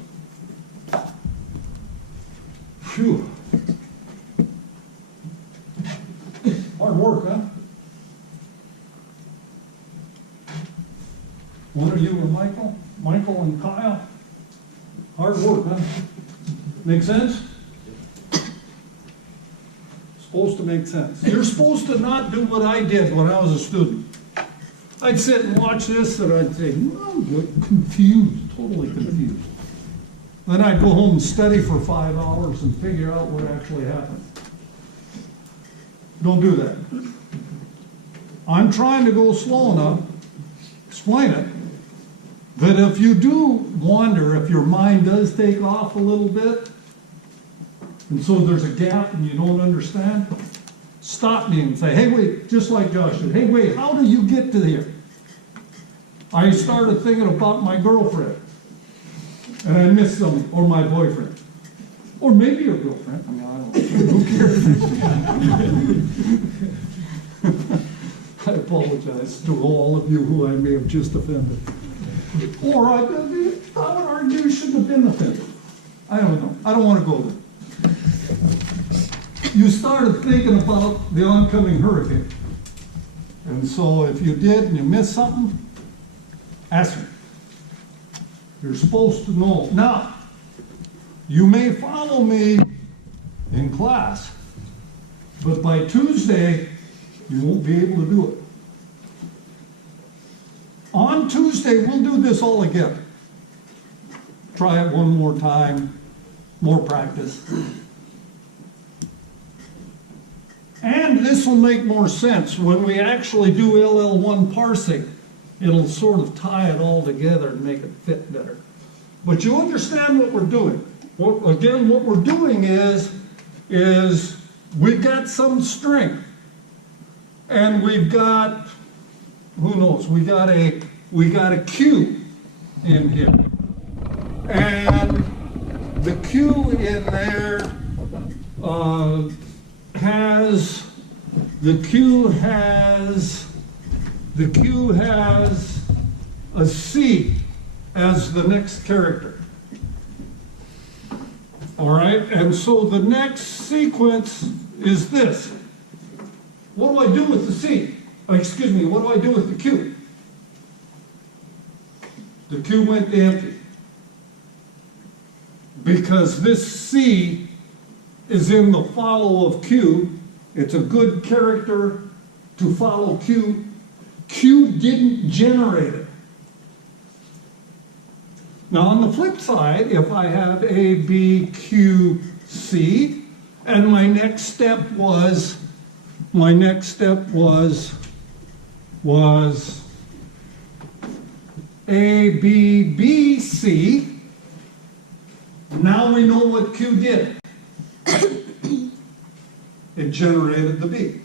Phew. Hard work, huh? One of you and Michael and Kyle. Hard work, huh? Make sense? Supposed to make sense. You're supposed to not do what I did when I was a student. I'd sit and watch this and I'd say, I'm confused, totally confused. Then I'd go home and study for 5 hours and figure out what actually happened. Don't do that. I'm trying to go slow enough, explain it, that if you do wander, if your mind does take off a little bit, and so there's a gap and you don't understand, stop me and say, hey, wait, just like Josh did. Hey, wait, how do you get to here? I started thinking about my girlfriend, and I missed something, or my boyfriend. Or maybe your girlfriend. I mean, I don't know. Who cares? I apologize to all of you who I may have just offended. Or I would argue you shouldn't have been offended. I don't know. I don't want to go there. You started thinking about the oncoming hurricane. And so if you did and you missed something, ask me. You're supposed to know. Now, you may follow me in class, but by Tuesday, you won't be able to do it. On Tuesday, we'll do this all again. Try it one more time, more practice. And this will make more sense when we actually do LL1 parsing. It'll sort of tie it all together and make it fit better. But you understand what we're doing. Again, what we're doing is we've got some string. And we've got, who knows, we got a Q in here. And the Q in there has a C as the next character. All right, and so the next sequence is this. What do I do with the C? Excuse me, what do I do with the Q? The Q went to empty. Because this C is in the follow of Q. It's a good character to follow Q. Q didn't generate it. Now on the flip side, if I have A, B, Q, C, and my next step was A, B, B, C, now we know what Q did. It generated the B.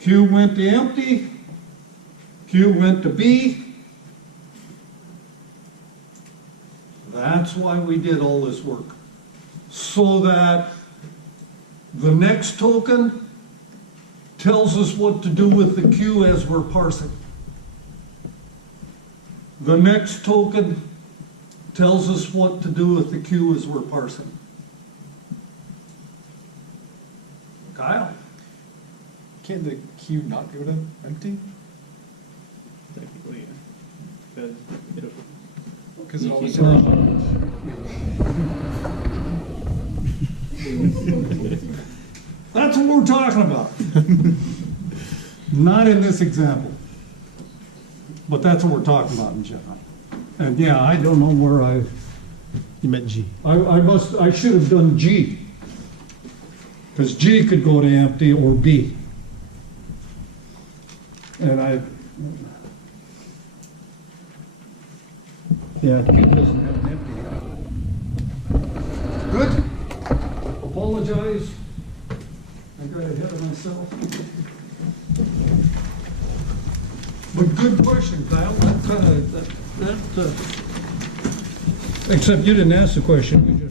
Q went to empty, Q went to B. That's why we did all this work. So that the next token tells us what to do with the Q as we're parsing. The next token tells us what to do with the queue as we're parsing. Kyle? Can't the queue not go to empty? Technically, yeah. It'll- Because it always. That's what we're talking about. Not in this example. But that's what we're talking about in general. And yeah, I don't know where You meant G. I should have done G. Because G could go to empty or B. And yeah, G doesn't have an empty. Good. Apologize. I got ahead of myself. But good question, Kyle. That kind of, except you didn't ask the question. You just